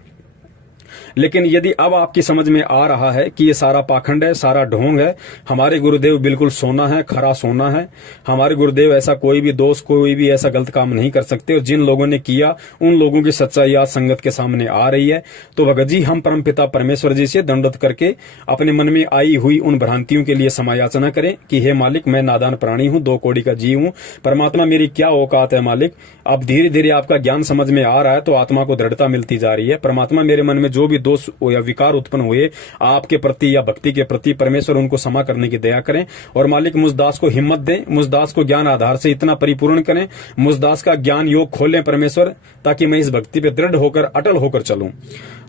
लेकिन यदि अब आपकी समझ में आ रहा है कि ये सारा पाखंड है, सारा ढोंग है, हमारे गुरुदेव बिल्कुल सोना है, खरा सोना है, हमारे गुरुदेव ऐसा कोई भी दोष, कोई भी ऐसा गलत काम नहीं कर सकते, और जिन लोगों ने किया उन लोगों की सच्चाई आज संगत के सामने आ रही है। तो भगत जी हम परमपिता परमेश्वर जी से दंडवत करके अपने मन में आई हुई उन भ्रांतियों के लिए समायाचना करें कि हे मालिक, मैं नादान प्राणी हूं, 2 कौड़ी का जीव हूं, परमात्मा मेरी क्या औकात है मालिक। अब धीरे धीरे आपका ज्ञान समझ में आ रहा है तो आत्मा को दृढ़ता मिलती जा रही है। परमात्मा मेरे मन में जो भी दोष या विकार उत्पन्न हुए आपके प्रति या भक्ति के प्रति, परमेश्वर उनको क्षमा करने की दया करें, और मालिक मुझदास को हिम्मत दें, मुझदास को ज्ञान आधार से इतना परिपूर्ण करें, मुझदास का ज्ञान योग खोलें परमेश्वर, ताकि मैं इस भक्ति पे दृढ़ होकर अटल होकर चलूं।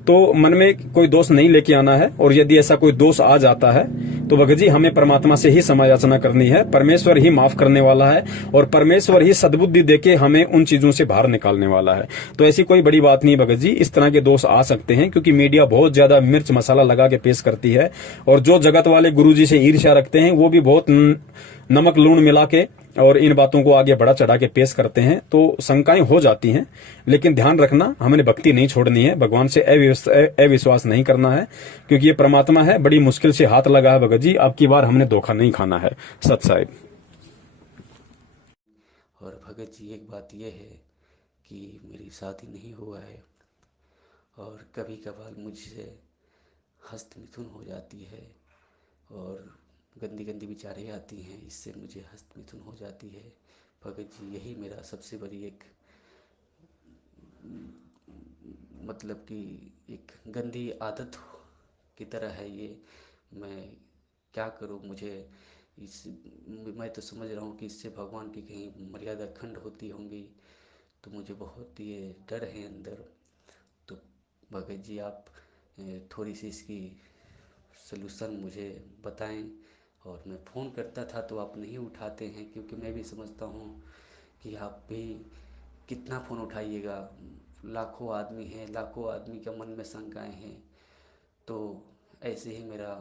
तो मन में कोई दोष नहीं लेके आना है, और यदि ऐसा कोई दोष आ जाता है तो भगत जी हमें परमात्मा से ही समायाचना करनी है। परमेश्वर ही माफ करने वाला है और परमेश्वर ही सद्बुद्धि देके हमें उन चीजों से बाहर निकालने वाला है। तो ऐसी कोई बड़ी बात नहीं भगत जी, इस तरह के दोष आ सकते हैं क्योंकि मीडिया बहुत ज्यादा मिर्च मसाला लगा के पेश करती है, और जो जगत वाले गुरुजी से ईर्ष्या रखते हैं वो भी बहुत नमक लूण मिला के और इन बातों को आगे बढ़ा चढ़ा के पेश करते हैं तो शंकाएं हो जाती हैं। लेकिन ध्यान रखना, हमने भक्ति नहीं छोड़नी है, भगवान से अविश्वास नहीं करना है, क्योंकि ये परमात्मा है। बड़ी मुश्किल से हाथ लगा है भगत जी, अब की बार हमने धोखा नहीं खाना है। सत साहिब। और भगत जी एक बात यह है कि मेरी शादी नहीं हुआ है और कभी कभार मुझसे हस्त मिथुन हो जाती है और गंदी गंदी विचारें आती हैं, इससे मुझे हस्त मिथुन हो जाती है। भगत जी यही मेरा सबसे बड़ी एक मतलब कि एक गंदी आदत की तरह है ये। मैं क्या करूं, मुझे इस मैं तो समझ रहा हूँ कि इससे भगवान की कहीं मर्यादा खंड होती होंगी, तो मुझे बहुत ये डर है अंदर। तो भगत जी आप थोड़ी सी इसकी सलूशन मुझे बताएं। और मैं फ़ोन करता था तो आप नहीं उठाते हैं, क्योंकि मैं भी समझता हूँ कि आप भी कितना फ़ोन उठाइएगा, लाखों आदमी हैं, लाखों आदमी के मन में शंकाएं हैं, तो ऐसे ही मेरा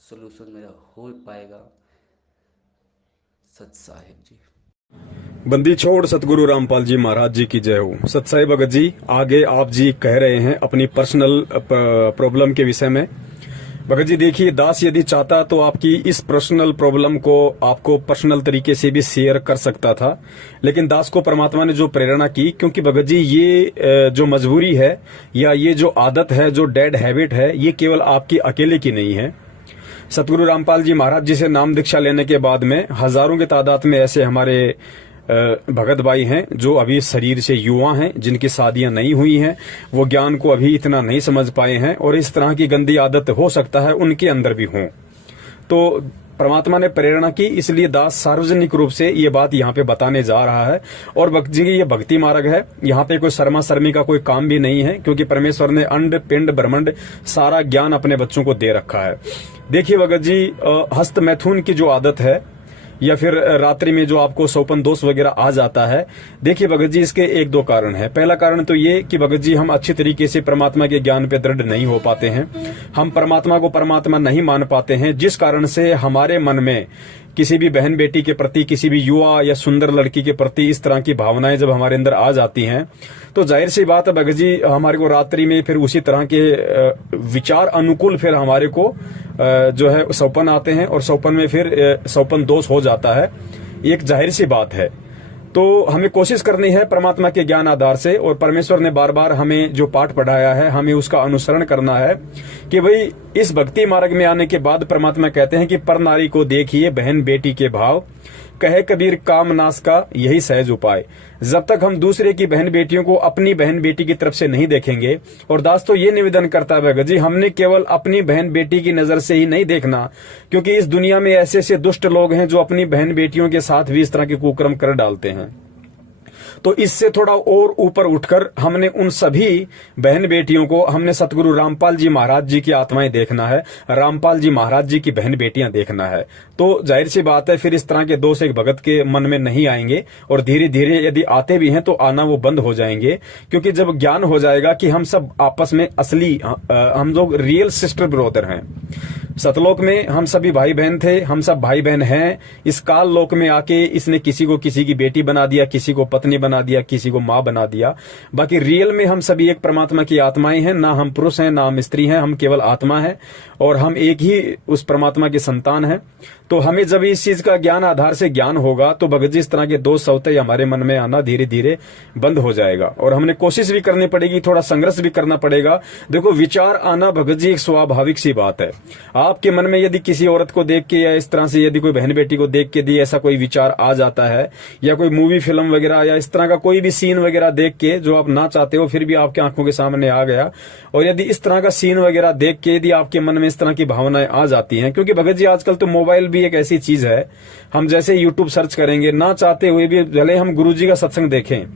सलूशन मेरा हो पाएगा। सत साहिब जी। बंदी छोड़ सतगुरु रामपाल जी महाराज जी की जय हो। सत साहिब भगत जी, आगे आप जी कह रहे हैं अपनी पर्सनल प्रॉब्लम के विषय में। भगत जी देखिए, दास यदि चाहता तो आपकी इस पर्सनल प्रॉब्लम को आपको पर्सनल तरीके से भी शेयर कर सकता था, लेकिन दास को परमात्मा ने जो प्रेरणा की, क्योंकि भगत जी ये जो मजबूरी है या ये जो आदत है, जो डेड हैबिट है, ये केवल आपकी अकेले की नहीं है। सतगुरु रामपाल जी महाराज जी से नाम दीक्षा लेने के बाद में हजारों की तादाद में ऐसे हमारे भगत भाई हैं जो अभी शरीर से युवा हैं, जिनकी शादियां नहीं हुई हैं, वो ज्ञान को अभी इतना नहीं समझ पाए हैं और इस तरह की गंदी आदत हो सकता है उनके अंदर भी हो। तो परमात्मा ने प्रेरणा की, इसलिए दास सार्वजनिक रूप से ये बात यहाँ पे बताने जा रहा है। और भक्त जी ये भक्ति मार्ग है, यहाँ पे कोई शर्मा शर्मी का कोई काम भी नहीं है, क्योंकि परमेश्वर ने अंड पिंड ब्रह्मांड सारा ज्ञान अपने बच्चों को दे रखा है। देखिए भगत जी, हस्त मैथुन की जो आदत है या फिर रात्रि में जो आपको सौपन दोष वगैरह आ जाता है, देखिए भगत जी इसके एक दो कारण है। पहला कारण तो ये कि भगत जी हम अच्छी तरीके से परमात्मा के ज्ञान पे दृढ़ नहीं हो पाते हैं, हम परमात्मा को परमात्मा नहीं मान पाते हैं, जिस कारण से हमारे मन में किसी भी बहन बेटी के प्रति, किसी भी युवा या सुंदर लड़की के प्रति इस तरह की भावनाएं जब हमारे अंदर आ जाती हैं, तो जाहिर सी बात है भगत जी हमारे को रात्रि में फिर उसी तरह के विचार अनुकूल फिर हमारे को जो है सौपन आते हैं और सौपन में फिर सौपन दोष हो जाता है। एक जाहिर सी बात है। तो हमें कोशिश करनी है परमात्मा के ज्ञान आधार से, और परमेश्वर ने बार बार हमें जो पाठ पढ़ाया है हमें उसका अनुसरण करना है कि भाई इस भक्ति मार्ग में आने के बाद परमात्मा कहते हैं कि पर नारी को देखिए बहन बेटी के भाव, कहे कबीर काम नाश का यही सहज उपाय। जब तक हम दूसरे की बहन बेटियों को अपनी बहन बेटी की तरफ से नहीं देखेंगे, और दास तो ये निवेदन करता है भगत जी, हमने केवल अपनी बहन बेटी की नजर से ही नहीं देखना, क्योंकि इस दुनिया में ऐसे ऐसे दुष्ट लोग हैं जो अपनी बहन बेटियों के साथ भी इस तरह के कुकर्म कर डालते हैं। तो इससे थोड़ा और ऊपर उठकर हमने उन सभी बहन बेटियों को, हमने सतगुरु रामपाल जी महाराज जी की आत्माएं देखना है, रामपाल जी महाराज जी की बहन बेटियां देखना है। तो जाहिर सी बात है फिर इस तरह के दोष एक भगत के मन में नहीं आएंगे, और धीरे धीरे यदि आते भी हैं तो आना वो बंद हो जाएंगे, क्योंकि जब ज्ञान हो जाएगा कि हम सब आपस में असली, हम लोग रियल सिस्टर ब्रदर हैं। सतलोक में हम सभी भाई बहन थे, हम सब भाई बहन हैं। इस काल लोक में आके इसने किसी को किसी की बेटी बना दिया, किसी को पत्नी बना दिया, किसी को माँ बना दिया। बाकी रियल में हम सभी एक परमात्मा की आत्माएं हैं, ना हम पुरुष हैं ना हम स्त्री हैं, हम केवल आत्मा है और हम एक ही उस परमात्मा के संतान हैं। तो हमें जब इस चीज का ज्ञान आधार से ज्ञान होगा तो भगत जी इस तरह के दोष सौते हमारे मन में आना धीरे धीरे बंद हो जाएगा, और हमने कोशिश भी करनी पड़ेगी, थोड़ा संघर्ष भी करना पड़ेगा। देखो विचार आना भगत जी एक स्वाभाविक सी बात है। आपके मन में यदि किसी औरत को देख के या इस तरह से यदि कोई बहन बेटी को देख के यदि ऐसा कोई विचार आ जाता है, या कोई मूवी फिल्म वगैरह या इस तरह का कोई भी सीन वगैरह देख के जो आप ना चाहते हो फिर भी आपके आंखों के सामने आ गया, और यदि इस तरह का सीन वगैरह देख के यदि आपके मन में इस तरह की भावनाएं आ जाती हैं, क्योंकि भगत जी आजकल तो मोबाइल भी एक ऐसी चीज है, हम जैसे यूट्यूब सर्च करेंगे ना चाहते हुए भी, भले हम गुरुजी का सत्संग देखें,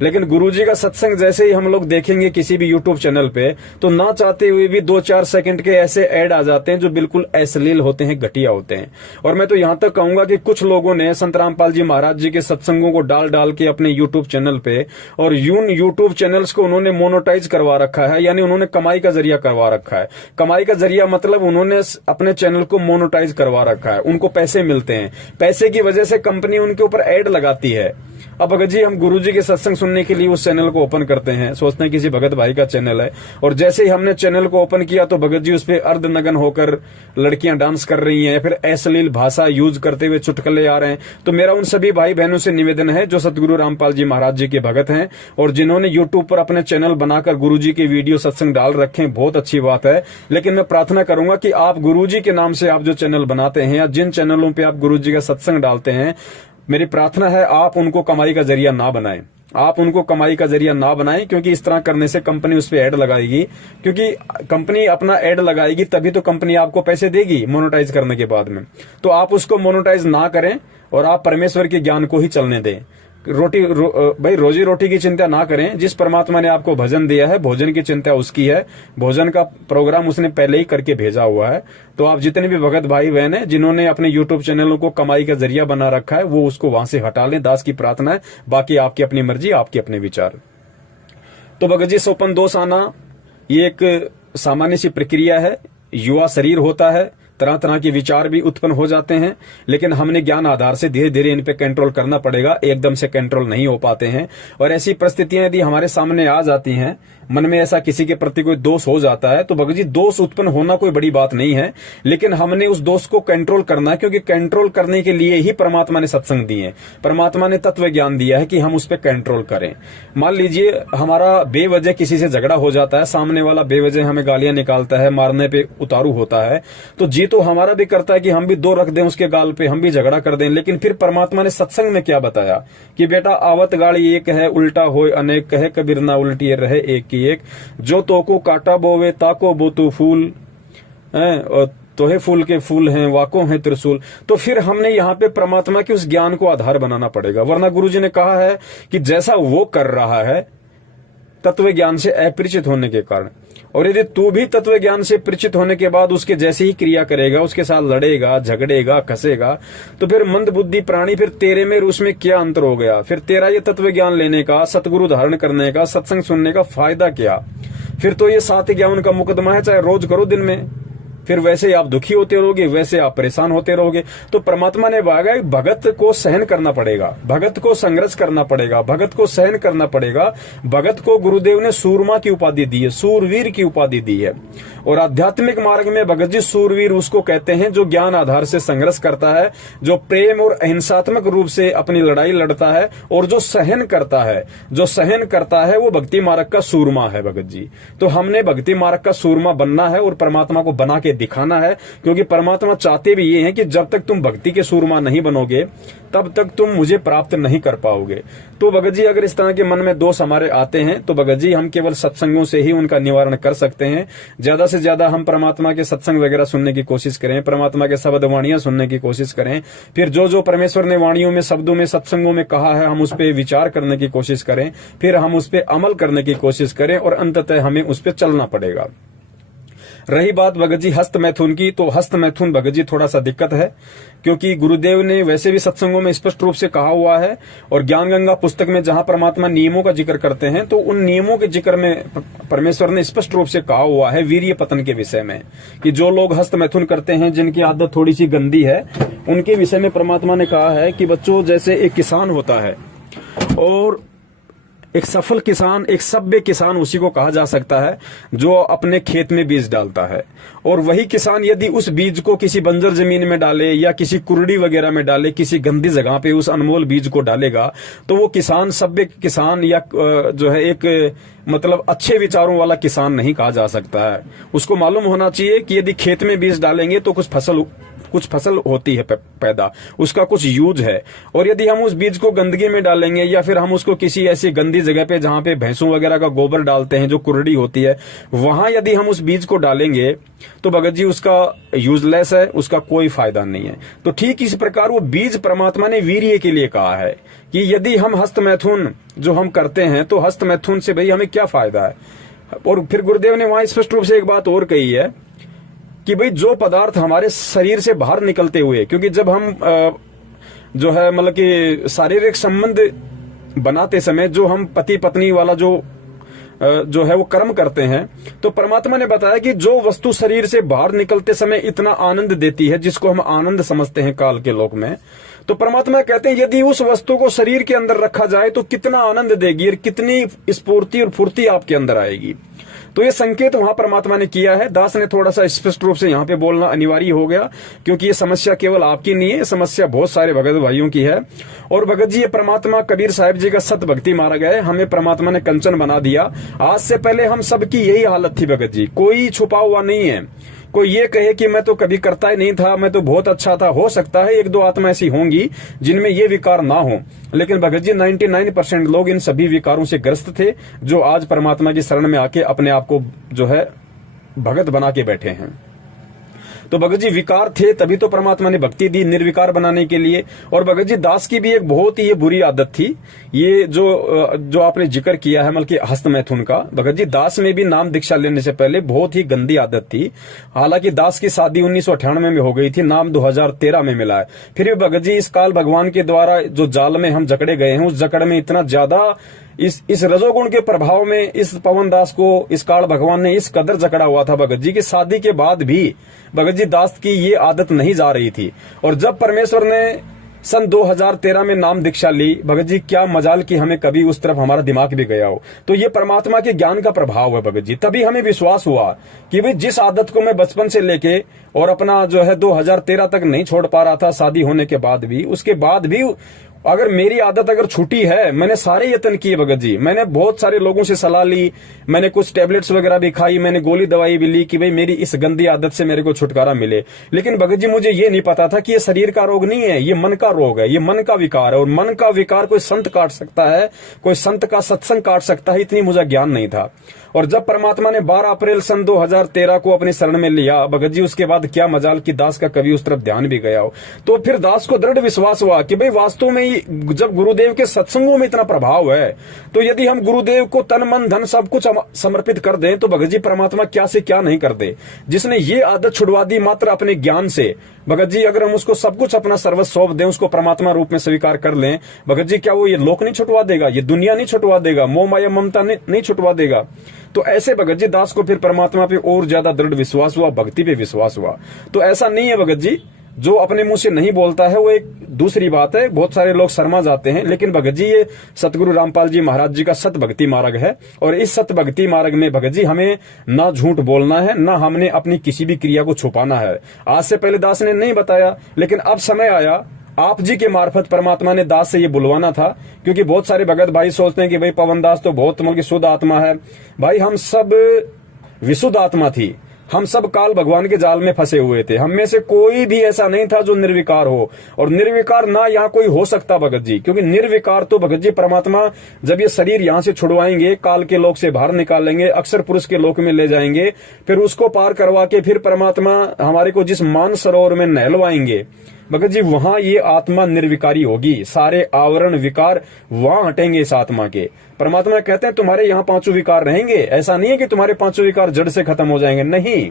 लेकिन गुरुजी का सत्संग जैसे ही हम लोग देखेंगे किसी भी यूट्यूब चैनल पे, तो ना चाहते हुए भी 2-4 सेकंड के ऐसे ऐड आ जाते हैं जो बिल्कुल अश्लील होते हैं, घटिया होते हैं। और मैं तो यहां तक कहूंगा कि कुछ लोगों ने संत रामपाल जी महाराज जी के सत्संगों को डाल डाल के अपने यूट्यूब चैनल पे, और यूट्यूब चैनल्स को उन्होंने मोनेटाइज करवा रखा है, यानी उन्होंने कमाई का जरिया करवा रखा है। कमाई का जरिया मतलब उन्होंने अपने चैनल को मोनेटाइज करवा रखा है, उनको पैसे मिलते हैं, पैसे की वजह से कंपनी उनके ऊपर ऐड लगाती है। अब भगत जी हम गुरुजी के सत्संग सुनने के लिए उस चैनल को ओपन करते हैं, सोचते हैं किसी भगत भाई का चैनल है, और जैसे ही हमने चैनल को ओपन किया तो भगत जी उस पर अर्धनग्न होकर लड़कियां डांस कर रही हैं, फिर अश्लील भाषा यूज करते हुए चुटकुले आ रहे हैं। तो मेरा उन सभी भाई बहनों से निवेदन है जो सतगुरु रामपाल जी महाराज जी के भगत हैं और जिन्होंने यूट्यूब पर अपने चैनल बनाकर गुरुजी के वीडियो सत्संग डाल रखे हैं, बहुत अच्छी बात है, लेकिन मैं प्रार्थना करूंगा कि आप गुरुजी के नाम से आप जो चैनल बनाते हैं या जिन चैनलों पर आप गुरुजी का सत्संग डालते हैं, मेरी प्रार्थना है आप उनको कमाई का जरिया ना बनाएं। आप उनको कमाई का जरिया ना बनाएं, क्योंकि इस तरह करने से कंपनी उस पर ऐड लगाएगी, क्योंकि कंपनी अपना ऐड लगाएगी तभी तो कंपनी आपको पैसे देगी मोनेटाइज करने के बाद में। तो आप उसको मोनेटाइज ना करें और आप परमेश्वर के ज्ञान को ही चलने दें। भाई रोजी रोटी की चिंता ना करें, जिस परमात्मा ने आपको भजन दिया है भोजन की चिंता उसकी है, भोजन का प्रोग्राम उसने पहले ही करके भेजा हुआ है। तो आप जितने भी भगत भाई बहन हैं जिन्होंने अपने यूट्यूब चैनलों को कमाई का जरिया बना रखा है, वो उसको वहां से हटा लें, दास की प्रार्थना है। बाकी आपकी अपनी मर्जी, आपके अपने विचार। तो भगत जी सोपन दोष आना ये एक सामान्य सी प्रक्रिया है, युवा शरीर होता है, तरह तरह के विचार भी उत्पन्न हो जाते हैं, लेकिन हमने ज्ञान आधार से धीरे धीरे इन पे कंट्रोल करना पड़ेगा, एकदम से कंट्रोल नहीं हो पाते हैं। और ऐसी परिस्थितियां यदि हमारे सामने आ जाती हैं, मन में ऐसा किसी के प्रति कोई दोष हो जाता है, तो भगत जी दोष उत्पन्न होना कोई बड़ी बात नहीं है, लेकिन हमने उस दोष को कंट्रोल करना है, क्योंकि कंट्रोल करने के लिए ही परमात्मा ने सत्संग दिए, परमात्मा ने तत्व ज्ञान दिया है कि हम उस पर कंट्रोल करें। मान लीजिए हमारा बेवजह किसी से झगड़ा हो जाता है, सामने वाला बेवजह हमें गालियां निकालता है, मारने पे उतारू होता है, तो जी तो हमारा भी करता है कि हम भी 2 रख दें उसके गाल पे, हम भी झगड़ा कर दें। लेकिन फिर परमात्मा ने सत्संग में क्या बताया कि बेटा आवत गाड़ी एक है, उल्टा होए अनेक, कहे कबीर ना उल्टी रहे एक की एक, जो तो को काटा बोवे ताको बोतु फूल है, और तोहे फूल के फूल हैं, वाको हैं त्रिशूल। तो फिर हमने यहाँ पे परमात्मा के उस ज्ञान को आधार बनाना पड़ेगा, वरना गुरुजी ने कहा है कि जैसा वो कर रहा है तत्व ज्ञान से अपरिचित होने के कारण, और यदि तू भी तत्व ज्ञान से परिचित होने के बाद उसके जैसे ही क्रिया करेगा, उसके साथ लड़ेगा, झगड़ेगा, कसेगा, तो फिर मंद बुद्धि प्राणी, फिर तेरे में उसमें क्या अंतर हो गया? फिर तेरा ये तत्व ज्ञान लेने का, सतगुरु धारण करने का, सत्संग सुनने का फायदा क्या? फिर तो ये 7 ज्ञान का मुकदमा है, चाहे रोज करो दिन में, फिर वैसे ही आप दुखी होते रहोगे, वैसे आप परेशान होते रहोगे। तो परमात्मा ने भागा भगत को सहन करना पड़ेगा, भगत को संघर्ष करना पड़ेगा, भगत को सहन करना पड़ेगा। भगत को गुरुदेव ने सूरमा की उपाधि दी है, सूरवीर की उपाधि दी है। और आध्यात्मिक मार्ग में भगत जी सूरवीर उसको कहते हैं जो ज्ञान आधार से संघर्ष करता है, जो प्रेम और अहिंसात्मक रूप से अपनी लड़ाई लड़ता है, और जो सहन करता है, जो सहन करता है वो भक्ति मार्ग का सूरमा है भगत जी। तो हमने भक्ति मार्ग का सूरमा बनना है और परमात्मा को बना के दिखाना है, क्योंकि परमात्मा चाहते भी ये हैं कि जब तक तुम भक्ति के सूरमा नहीं बनोगे तब तक तुम मुझे प्राप्त नहीं कर पाओगे। तो भगत जी अगर इस तरह के मन में दोष हमारे आते हैं तो भगत जी हम केवल सत्संगों से ही उनका निवारण कर सकते हैं। ज्यादा से ज्यादा हम परमात्मा के सत्संग वगैरह सुनने की कोशिश करें, परमात्मा के शब्द वाणियां सुनने की कोशिश करें, फिर जो जो परमेश्वर ने वाणियों में, शब्दों में, सत्संगों में कहा है हम उस पर विचार करने की कोशिश करें, फिर हम उस पर अमल करने की कोशिश करें, और अंततः हमें उस पर चलना पड़ेगा। रही बात भगत जी हस्त मैथुन की, तो हस्त मैथुन भगत जी थोड़ा सा दिक्कत है, क्योंकि गुरुदेव ने वैसे भी सत्संगों में स्पष्ट रूप से कहा हुआ है, और ज्ञान गंगा पुस्तक में जहां परमात्मा नियमों का जिक्र करते हैं तो उन नियमों के जिक्र में परमेश्वर ने स्पष्ट रूप से कहा हुआ है वीर्य पतन के विषय में, कि जो लोग हस्त मैथुन करते हैं, जिनकी आदत थोड़ी सी गंदी है, उनके विषय में परमात्मा ने कहा है कि बच्चों जैसे एक किसान होता है, और एक सफल किसान, एक सभ्य किसान उसी को कहा जा सकता है जो अपने खेत में बीज डालता है। और वही किसान यदि उस बीज को किसी बंजर जमीन में डाले या किसी कुरड़ी वगैरह में डाले, किसी गंदी जगह पे उस अनमोल बीज को डालेगा, तो वो किसान सभ्य किसान या जो है एक मतलब अच्छे विचारों वाला किसान नहीं कहा जा सकता है। उसको मालूम होना चाहिए कि यदि खेत में बीज डालेंगे तो कुछ फसल कुछ फसल होती है पैदा, उसका कुछ यूज है। और यदि हम उस बीज को गंदगी में डालेंगे या फिर हम उसको किसी ऐसी गंदी जगह पे जहां पे भैंसों वगैरह का गोबर डालते हैं, जो कुरड़ी होती है, वहां यदि हम उस बीज को डालेंगे तो भगत जी उसका यूजलेस है, उसका कोई फायदा नहीं है। तो ठीक इस प्रकार वो बीज परमात्मा ने वीर्य के लिए कहा है कि यदि हम हस्त मैथुन जो हम करते हैं तो हस्त मैथुन से भाई हमें क्या फायदा है। और फिर गुरुदेव ने वहां स्पष्ट रूप से एक बात और कही है कि भाई जो पदार्थ हमारे शरीर से बाहर निकलते हुए, क्योंकि जब हम जो है मतलब कि शारीरिक संबंध बनाते समय जो हम पति पत्नी वाला जो है वो कर्म करते हैं, तो परमात्मा ने बताया कि जो वस्तु शरीर से बाहर निकलते समय इतना आनंद देती है, जिसको हम आनंद समझते हैं काल के लोक में, तो परमात्मा कहते हैं यदि उस वस्तु को शरीर के अंदर रखा जाए तो कितना आनंद देगी और कितनी स्फूर्ति और फुर्ती आपके अंदर आएगी। तो ये संकेत वहां परमात्मा ने किया है। दास ने थोड़ा सा स्पष्ट रूप से यहाँ पे बोलना अनिवार्य हो गया, क्योंकि ये समस्या केवल आपकी नहीं है, समस्या बहुत सारे भगत भाइयों की है। और भगत जी, ये परमात्मा कबीर साहिब जी का सत भक्ति मारा गया, हमें परमात्मा ने कंचन बना दिया। आज से पहले हम सबकी यही हालत थी भगत जी, कोई छुपा हुआ नहीं है। कोई ये कहे कि मैं तो कभी करता ही नहीं था, मैं तो बहुत अच्छा था, हो सकता है एक दो आत्मा ऐसी होंगी जिनमें ये विकार ना हो, लेकिन भगत जी 99% लोग इन सभी विकारों से ग्रस्त थे, जो आज परमात्मा की शरण में आके अपने आप को जो है भगत बना के बैठे हैं। तो भगत जी विकार थे, तभी तो परमात्मा ने भक्ति दी निर्विकार बनाने के लिए। और भगत जी दास की भी एक बहुत ही बुरी आदत थी, ये जो आपने जिक्र किया है मतलब हस्त मैथुन का। भगत जी दास में भी नाम दीक्षा लेने से पहले बहुत ही गंदी आदत थी। हालांकि दास की शादी 1998 में हो गई थी, नाम 2013 में मिला है। फिर भी भगत जी इस काल भगवान के द्वारा जो जाल में हम जकड़े गए हैं, उस जकड़ में इतना ज्यादा इस रजोगुण के प्रभाव में इस पवन दास को इस काल भगवान ने इस कदर जकड़ा हुआ था भगत जी की शादी के बाद भी भगत जी दास की ये आदत नहीं जा रही थी। और जब परमेश्वर ने सन 2013 में नाम दीक्षा ली, भगत जी क्या मजाल कि हमें कभी उस तरफ हमारा दिमाग भी गया हो। तो ये परमात्मा के ज्ञान का प्रभाव है भगत जी। तभी हमें विश्वास हुआ कि भाई जिस आदत को मैं बचपन से लेके और अपना जो है 2013 तक नहीं छोड़ पा रहा था, शादी होने के बाद भी, उसके बाद भी अगर मेरी आदत अगर छूटी है, मैंने सारे यत्न किए भगत जी, मैंने बहुत सारे लोगों से सलाह ली, मैंने कुछ टेबलेट्स वगैरह भी खाई, मैंने गोली दवाई भी ली कि भाई मेरी इस गंदी आदत से मेरे को छुटकारा मिले। लेकिन भगत जी मुझे ये नहीं पता था कि ये शरीर का रोग नहीं है, ये मन का रोग है, ये मन का विकार है। और मन का विकार कोई संत काट सकता है, कोई संत का सत्संग काट सकता है, इतनी मुझे ज्ञान नहीं था। और जब परमात्मा ने 12 अप्रैल सन 2013 को अपनी शरण में लिया भगत जी, उसके बाद क्या मजाल कि दास का कभी उस तरफ ध्यान भी गया हो। तो फिर दास को दृढ़ विश्वास हुआ कि भाई वास्तव में जब गुरुदेव के सत्संगों में इतना प्रभाव है, तो यदि हम गुरुदेव को तन मन धन सब कुछ समर्पित कर दें तो भगत जी परमात्मा क्या से क्या नहीं कर दे। जिसने ये आदत छुड़वा दी मात्र अपने ज्ञान से, भगत जी अगर हम उसको सब कुछ अपना सर्वस्व सौंप दें, उसको परमात्मा रूप में स्वीकार कर लें, भगत जी क्या वो ये लोक नहीं छुटवा देगा, ये दुनिया नहीं छुटवा देगा, मोह माया ममता नहीं छुटवा देगा। तो ऐसे भगत जी दास को फिर परमात्मा पे और ज्यादा दृढ़ विश्वास हुआ, भक्ति पे विश्वास हुआ। तो ऐसा नहीं है भगत जी, जो अपने मुंह से नहीं बोलता है वो एक दूसरी बात है, बहुत सारे लोग शर्मा जाते हैं। लेकिन भगत जी ये सतगुरु रामपाल जी महाराज जी का सत भक्ति मार्ग है, और इस सत भक्ति मार्ग में भगत जी हमें ना झूठ बोलना है, ना हमने अपनी किसी भी क्रिया को छुपाना है। आज से पहले दास ने नहीं बताया, लेकिन अब समय आया, आप जी के मार्फत परमात्मा ने दास से ये बुलवाना था। क्योंकि बहुत सारे भगत भाई सोचते हैं कि भाई पवन दास तो बहुत मतलब शुद्ध आत्मा है। भाई हम सब विशुद्ध आत्मा थी, हम सब काल भगवान के जाल में फंसे हुए थे। हम में से कोई भी ऐसा नहीं था जो निर्विकार हो, और निर्विकार ना यहाँ कोई हो सकता भगत जी, क्योंकि निर्विकार तो भगत जी परमात्मा जब ये शरीर यहाँ से छुड़वाएंगे, काल के लोक से बाहर निकालेंगे, अक्षर पुरुष के लोक में ले जाएंगे, फिर उसको पार करवा के फिर परमात्मा हमारे को जिस मान सरोवर में नहलवाएंगे भगत जी, वहां ये आत्मा निर्विकारी होगी। सारे आवरण विकार वहां हटेंगे इस आत्मा के। परमात्मा कहते हैं तुम्हारे यहाँ 5 विकार रहेंगे, ऐसा नहीं है कि तुम्हारे 5 विकार जड़ से खत्म हो जाएंगे, नहीं।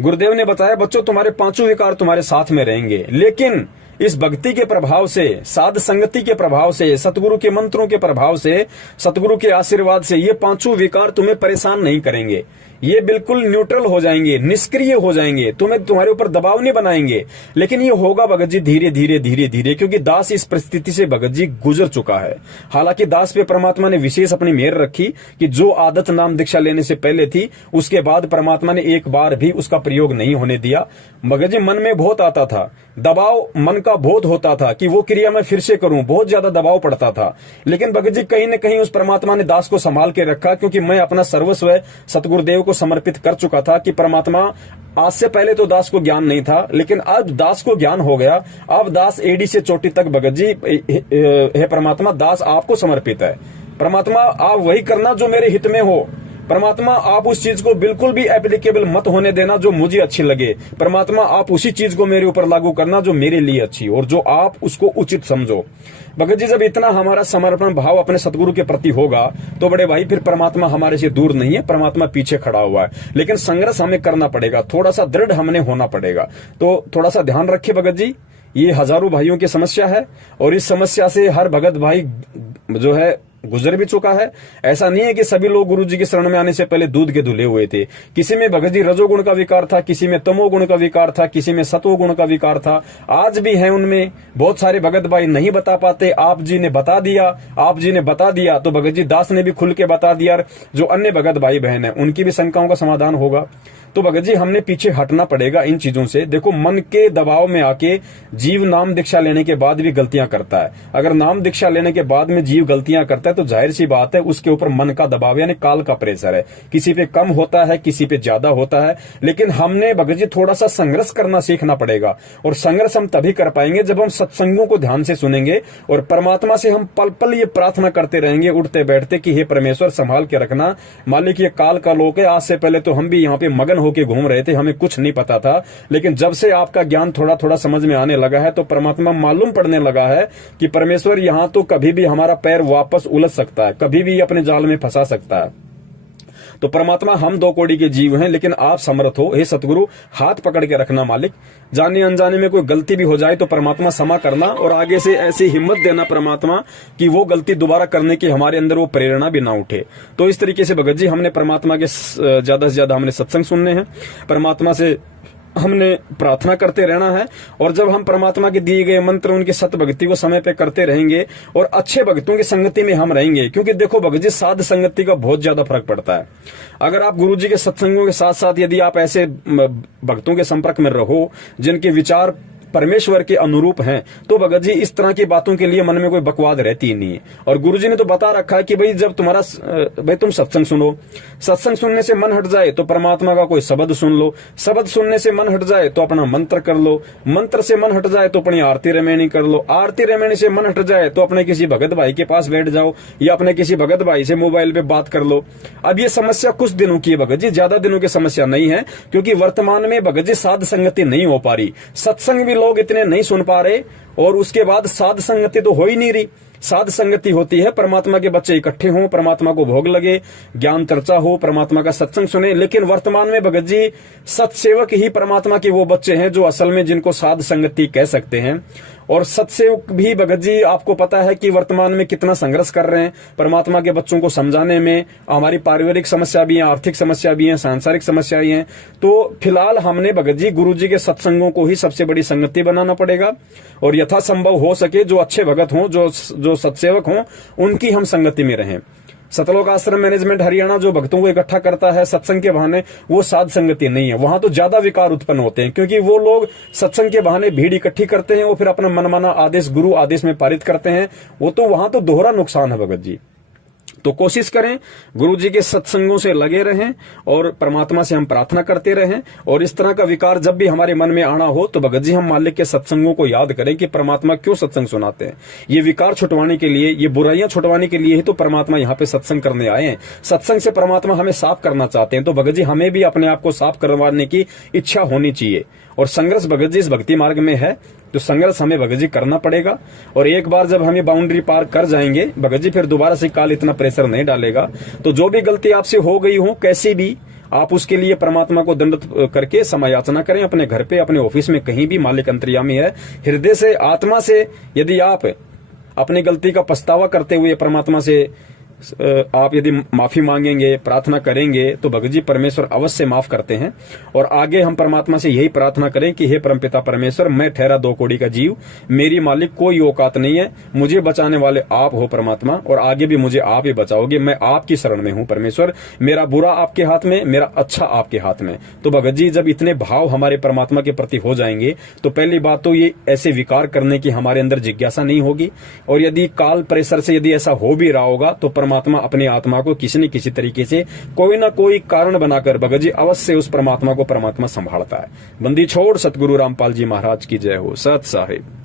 गुरुदेव ने बताया बच्चों तुम्हारे 5 विकार तुम्हारे साथ में रहेंगे, लेकिन इस भक्ति के प्रभाव से, साध संगति के प्रभाव से, सतगुरु के मंत्रों के प्रभाव से, सतगुरु के आशीर्वाद से ये 5 विकार तुम्हें परेशान नहीं करेंगे। ये बिल्कुल न्यूट्रल हो जाएंगे, निष्क्रिय हो जाएंगे, तुम्हारे ऊपर दबाव नहीं बनाएंगे। लेकिन ये होगा भगत जी धीरे धीरे धीरे धीरे, क्योंकि दास इस परिस्थिति से भगत जी गुजर चुका है। हालांकि दास पे परमात्मा ने विशेष अपनी मेहर रखी कि जो आदत नाम दीक्षा लेने से पहले थी, उसके बाद परमात्मा ने एक बार भी उसका प्रयोग नहीं होने दिया। भगत जी मन में बहुत आता था दबाव मन का बहुत होता था कि वो क्रिया मैं फिर से करूं, बहुत ज्यादा दबाव पड़ता था। लेकिन भगत जी कहीं न कहीं उस परमात्मा ने दास को संभाल के रखा, क्योंकि मैं अपना सर्वस्व सतगुरुदेव को समर्पित कर चुका था कि परमात्मा, आज से पहले तो दास को ज्ञान नहीं था, लेकिन अब दास को ज्ञान हो गया। अब दास एडी से चोटी तक भगत जी, हे परमात्मा, दास आपको समर्पित है। परमात्मा आप वही करना जो मेरे हित में हो। परमात्मा आप उस चीज को बिल्कुल भी एप्लीकेबल मत होने देना जो मुझे अच्छी लगे। परमात्मा आप उसी चीज को मेरे ऊपर लागू करना जो मेरे लिए अच्छी और जो आप उसको उचित समझो। भगत जी जब इतना हमारा समर्पण भाव अपने सतगुरु के प्रति होगा तो बड़े भाई फिर परमात्मा हमारे से दूर नहीं है, परमात्मा पीछे खड़ा हुआ है। लेकिन संघर्ष हमें करना पड़ेगा, थोड़ा सा दृढ़ हमने होना पड़ेगा। तो थोड़ा सा ध्यान रखिए भगत जी, ये हजारों भाइयों की समस्या है और इस समस्या से हर भगत भाई जो है गुजर भी चुका है। ऐसा नहीं है कि सभी लोग गुरु जी की शरण में आने से पहले दूध के धुले हुए थे। किसी में भगत जी रजोगुण का विकार था, किसी में तमोगुण का विकार था, किसी में सतोगुण का विकार था। आज भी है उनमें। बहुत सारे भगत भाई नहीं बता पाते, आप जी ने बता दिया। आप जी ने बता दिया तो भगत जी दास ने भी खुल के बता दिया। जो अन्य भगत भाई बहन है उनकी भी शंकाओं का समाधान होगा। तो भगत जी हमने पीछे हटना पड़ेगा इन चीजों से। देखो, मन के दबाव में आके जीव नाम दीक्षा लेने के बाद भी गलतियां करता है। अगर नाम दीक्षा लेने के बाद में जीव गलतियां करता है तो जाहिर सी बात है उसके ऊपर मन का दबाव यानी काल का प्रेशर है। किसी पे कम होता है, किसी पे ज्यादा होता है। लेकिन हमने भगत जी थोड़ा सा संघर्ष करना सीखना पड़ेगा और संघर्ष हम तभी कर पाएंगे जब हम सत्संगों को ध्यान से सुनेंगे और परमात्मा से हम पल पल ये प्रार्थना करते रहेंगे उठते बैठते कि हे परमेश्वर संभाल के रखना। मालिक ये काल का लोक है। आज से पहले तो हम भी यहाँ पे मगन होके घूम रहे थे, हमें कुछ नहीं पता था। लेकिन जब से आपका ज्ञान थोड़ा थोड़ा समझ में आने लगा है तो परमात्मा मालूम पड़ने लगा है कि परमेश्वर यहाँ तो कभी भी हमारा पैर वापस उलझ सकता है, कभी भी अपने जाल में फंसा सकता है। तो परमात्मा हम दो कोड़ी के जीव हैं, लेकिन आप समर्थ हो। हे सतगुरु हाथ पकड़ के रखना मालिक। जाने अनजाने में कोई गलती भी हो जाए तो परमात्मा क्षमा करना और आगे से ऐसी हिम्मत देना परमात्मा कि वो गलती दोबारा करने की हमारे अंदर वो प्रेरणा भी ना उठे। तो इस तरीके से भगत जी हमने परमात्मा के ज्यादा से ज्यादा हमने सत्संग सुनने हैं, परमात्मा से हमने प्रार्थना करते रहना है। और जब हम परमात्मा के दिए गए मंत्र उनकी सत भक्ति को समय पे करते रहेंगे और अच्छे भक्तों की संगति में हम रहेंगे, क्योंकि देखो भगत जी साध संगति का बहुत ज्यादा फर्क पड़ता है। अगर आप गुरु जी के सत्संगों के साथ साथ यदि आप ऐसे भक्तों के संपर्क में रहो जिनके विचार परमेश्वर के अनुरूप हैं तो भगत जी इस तरह की बातों के लिए मन में कोई बकवाद रहती ही नहीं है। और गुरुजी ने तो बता रखा है कि भाई जब तुम सत्संग सुनो, सत्संग सुनने से मन हट जाए तो परमात्मा का कोई शब्द सुन लो, शब्द सुनने से मन हट जाए तो अपना मंत्र कर लो, मंत्र से मन हट जाए तो अपनी आरती रमैनी कर लो, आरती रमैनी से मन हट जाए तो अपने किसी भगत भाई के पास बैठ जाओ या अपने किसी भगत भाई से मोबाइल पे बात कर लो। अब ये समस्या कुछ दिनों की है भगत जी, ज्यादा दिनों की समस्या नहीं है, क्योंकि वर्तमान में भगत जी साध संगति नहीं हो पा रही, सत्संग भी लोग इतने नहीं सुन पा रहे और उसके बाद साध संगति तो हो ही नहीं रही। साध संगति होती है परमात्मा के बच्चे इकट्ठे हों, परमात्मा को भोग लगे, ज्ञान चर्चा हो, परमात्मा का सत्संग सुने। लेकिन वर्तमान में भगत जी सत्सेवक ही परमात्मा के वो बच्चे हैं जो असल में जिनको साध संगति कह सकते हैं। और सत्सेवक भी भगत जी आपको पता है कि वर्तमान में कितना संघर्ष कर रहे हैं परमात्मा के बच्चों को समझाने में। हमारी पारिवारिक समस्या भी है, आर्थिक समस्या भी है, सांसारिक समस्याएं हैं। तो फिलहाल हमने भगत जी गुरु जी के सत्संगों को ही सबसे बड़ी संगति बनाना पड़ेगा और यथासंभव हो सके जो अच्छे भगत हों, जो सत्सेवक हों, उनकी हम संगति में रहें। सतलोक आश्रम मैनेजमेंट हरियाणा जो भक्तों को इकट्ठा करता है सत्संग के बहाने, वो साध संगति नहीं है। वहां तो ज्यादा विकार उत्पन्न होते हैं, क्योंकि वो लोग सत्संग के बहाने भीड़ इकट्ठी करते हैं, वो फिर अपना मनमाना आदेश गुरु आदेश में पारित करते हैं। वो तो वहां तो दोहरा नुकसान है भगत जी। तो कोशिश करें गुरु जी के सत्संगों से लगे रहें और परमात्मा से हम प्रार्थना करते रहें। और इस तरह का विकार जब भी हमारे मन में आना हो तो भगत जी हम मालिक के सत्संगों को याद करें कि परमात्मा क्यों सत्संग सुनाते हैं। ये विकार छुटवाने के लिए, ये बुराइयां छुटवाने के लिए ही तो परमात्मा यहाँ पे सत्संग करने आए हैं। सत्संग से परमात्मा हमें साफ करना चाहते हैं। तो भगत जी हमें भी अपने आप को साफ करवाने की इच्छा होनी चाहिए। और संघर्ष भगत जी इस भक्ति मार्ग में है तो संघर्ष हमें भगत जी करना पड़ेगा। और एक बार जब हम ये बाउंड्री पार कर जाएंगे भगत जी फिर दोबारा से काल इतना प्रेशर नहीं डालेगा। तो जो भी गलती आपसे हो गई हो कैसी भी, आप उसके लिए परमात्मा को दंडित करके क्षमा याचना करें। अपने घर पे, अपने ऑफिस में, कहीं भी मालिक अंतर्यामी है। हृदय से, आत्मा से यदि आप अपनी गलती का पछतावा करते हुए परमात्मा से आप यदि माफी मांगेंगे, प्रार्थना करेंगे तो भगत जी परमेश्वर अवश्य माफ करते हैं। और आगे हम परमात्मा से यही प्रार्थना करें कि हे परमपिता परमेश्वर, मैं ठहरा 2 कौड़ी का जीव, मेरी मालिक कोई औकात नहीं है, मुझे बचाने वाले आप हो परमात्मा, और आगे भी मुझे आप ही बचाओगे। मैं आपकी शरण में हूं परमेश्वर, मेरा बुरा आपके हाथ में, मेरा अच्छा आपके हाथ में। तो भगत जी जब इतने भाव हमारे परमात्मा के प्रति हो जाएंगे तो पहली बात तो ये ऐसे विकार करने की हमारे अंदर जिज्ञासा नहीं होगी। और यदि काल प्रेशर से यदि ऐसा हो भी रहा होगा तो परमात्मा अपनी आत्मा को किसी न किसी तरीके से कोई ना कोई कारण बनाकर भगत जी अवश्य उस परमात्मा को परमात्मा संभालता है। बंदी छोड़ सतगुरु रामपाल जी महाराज की जय हो। सत साहिब।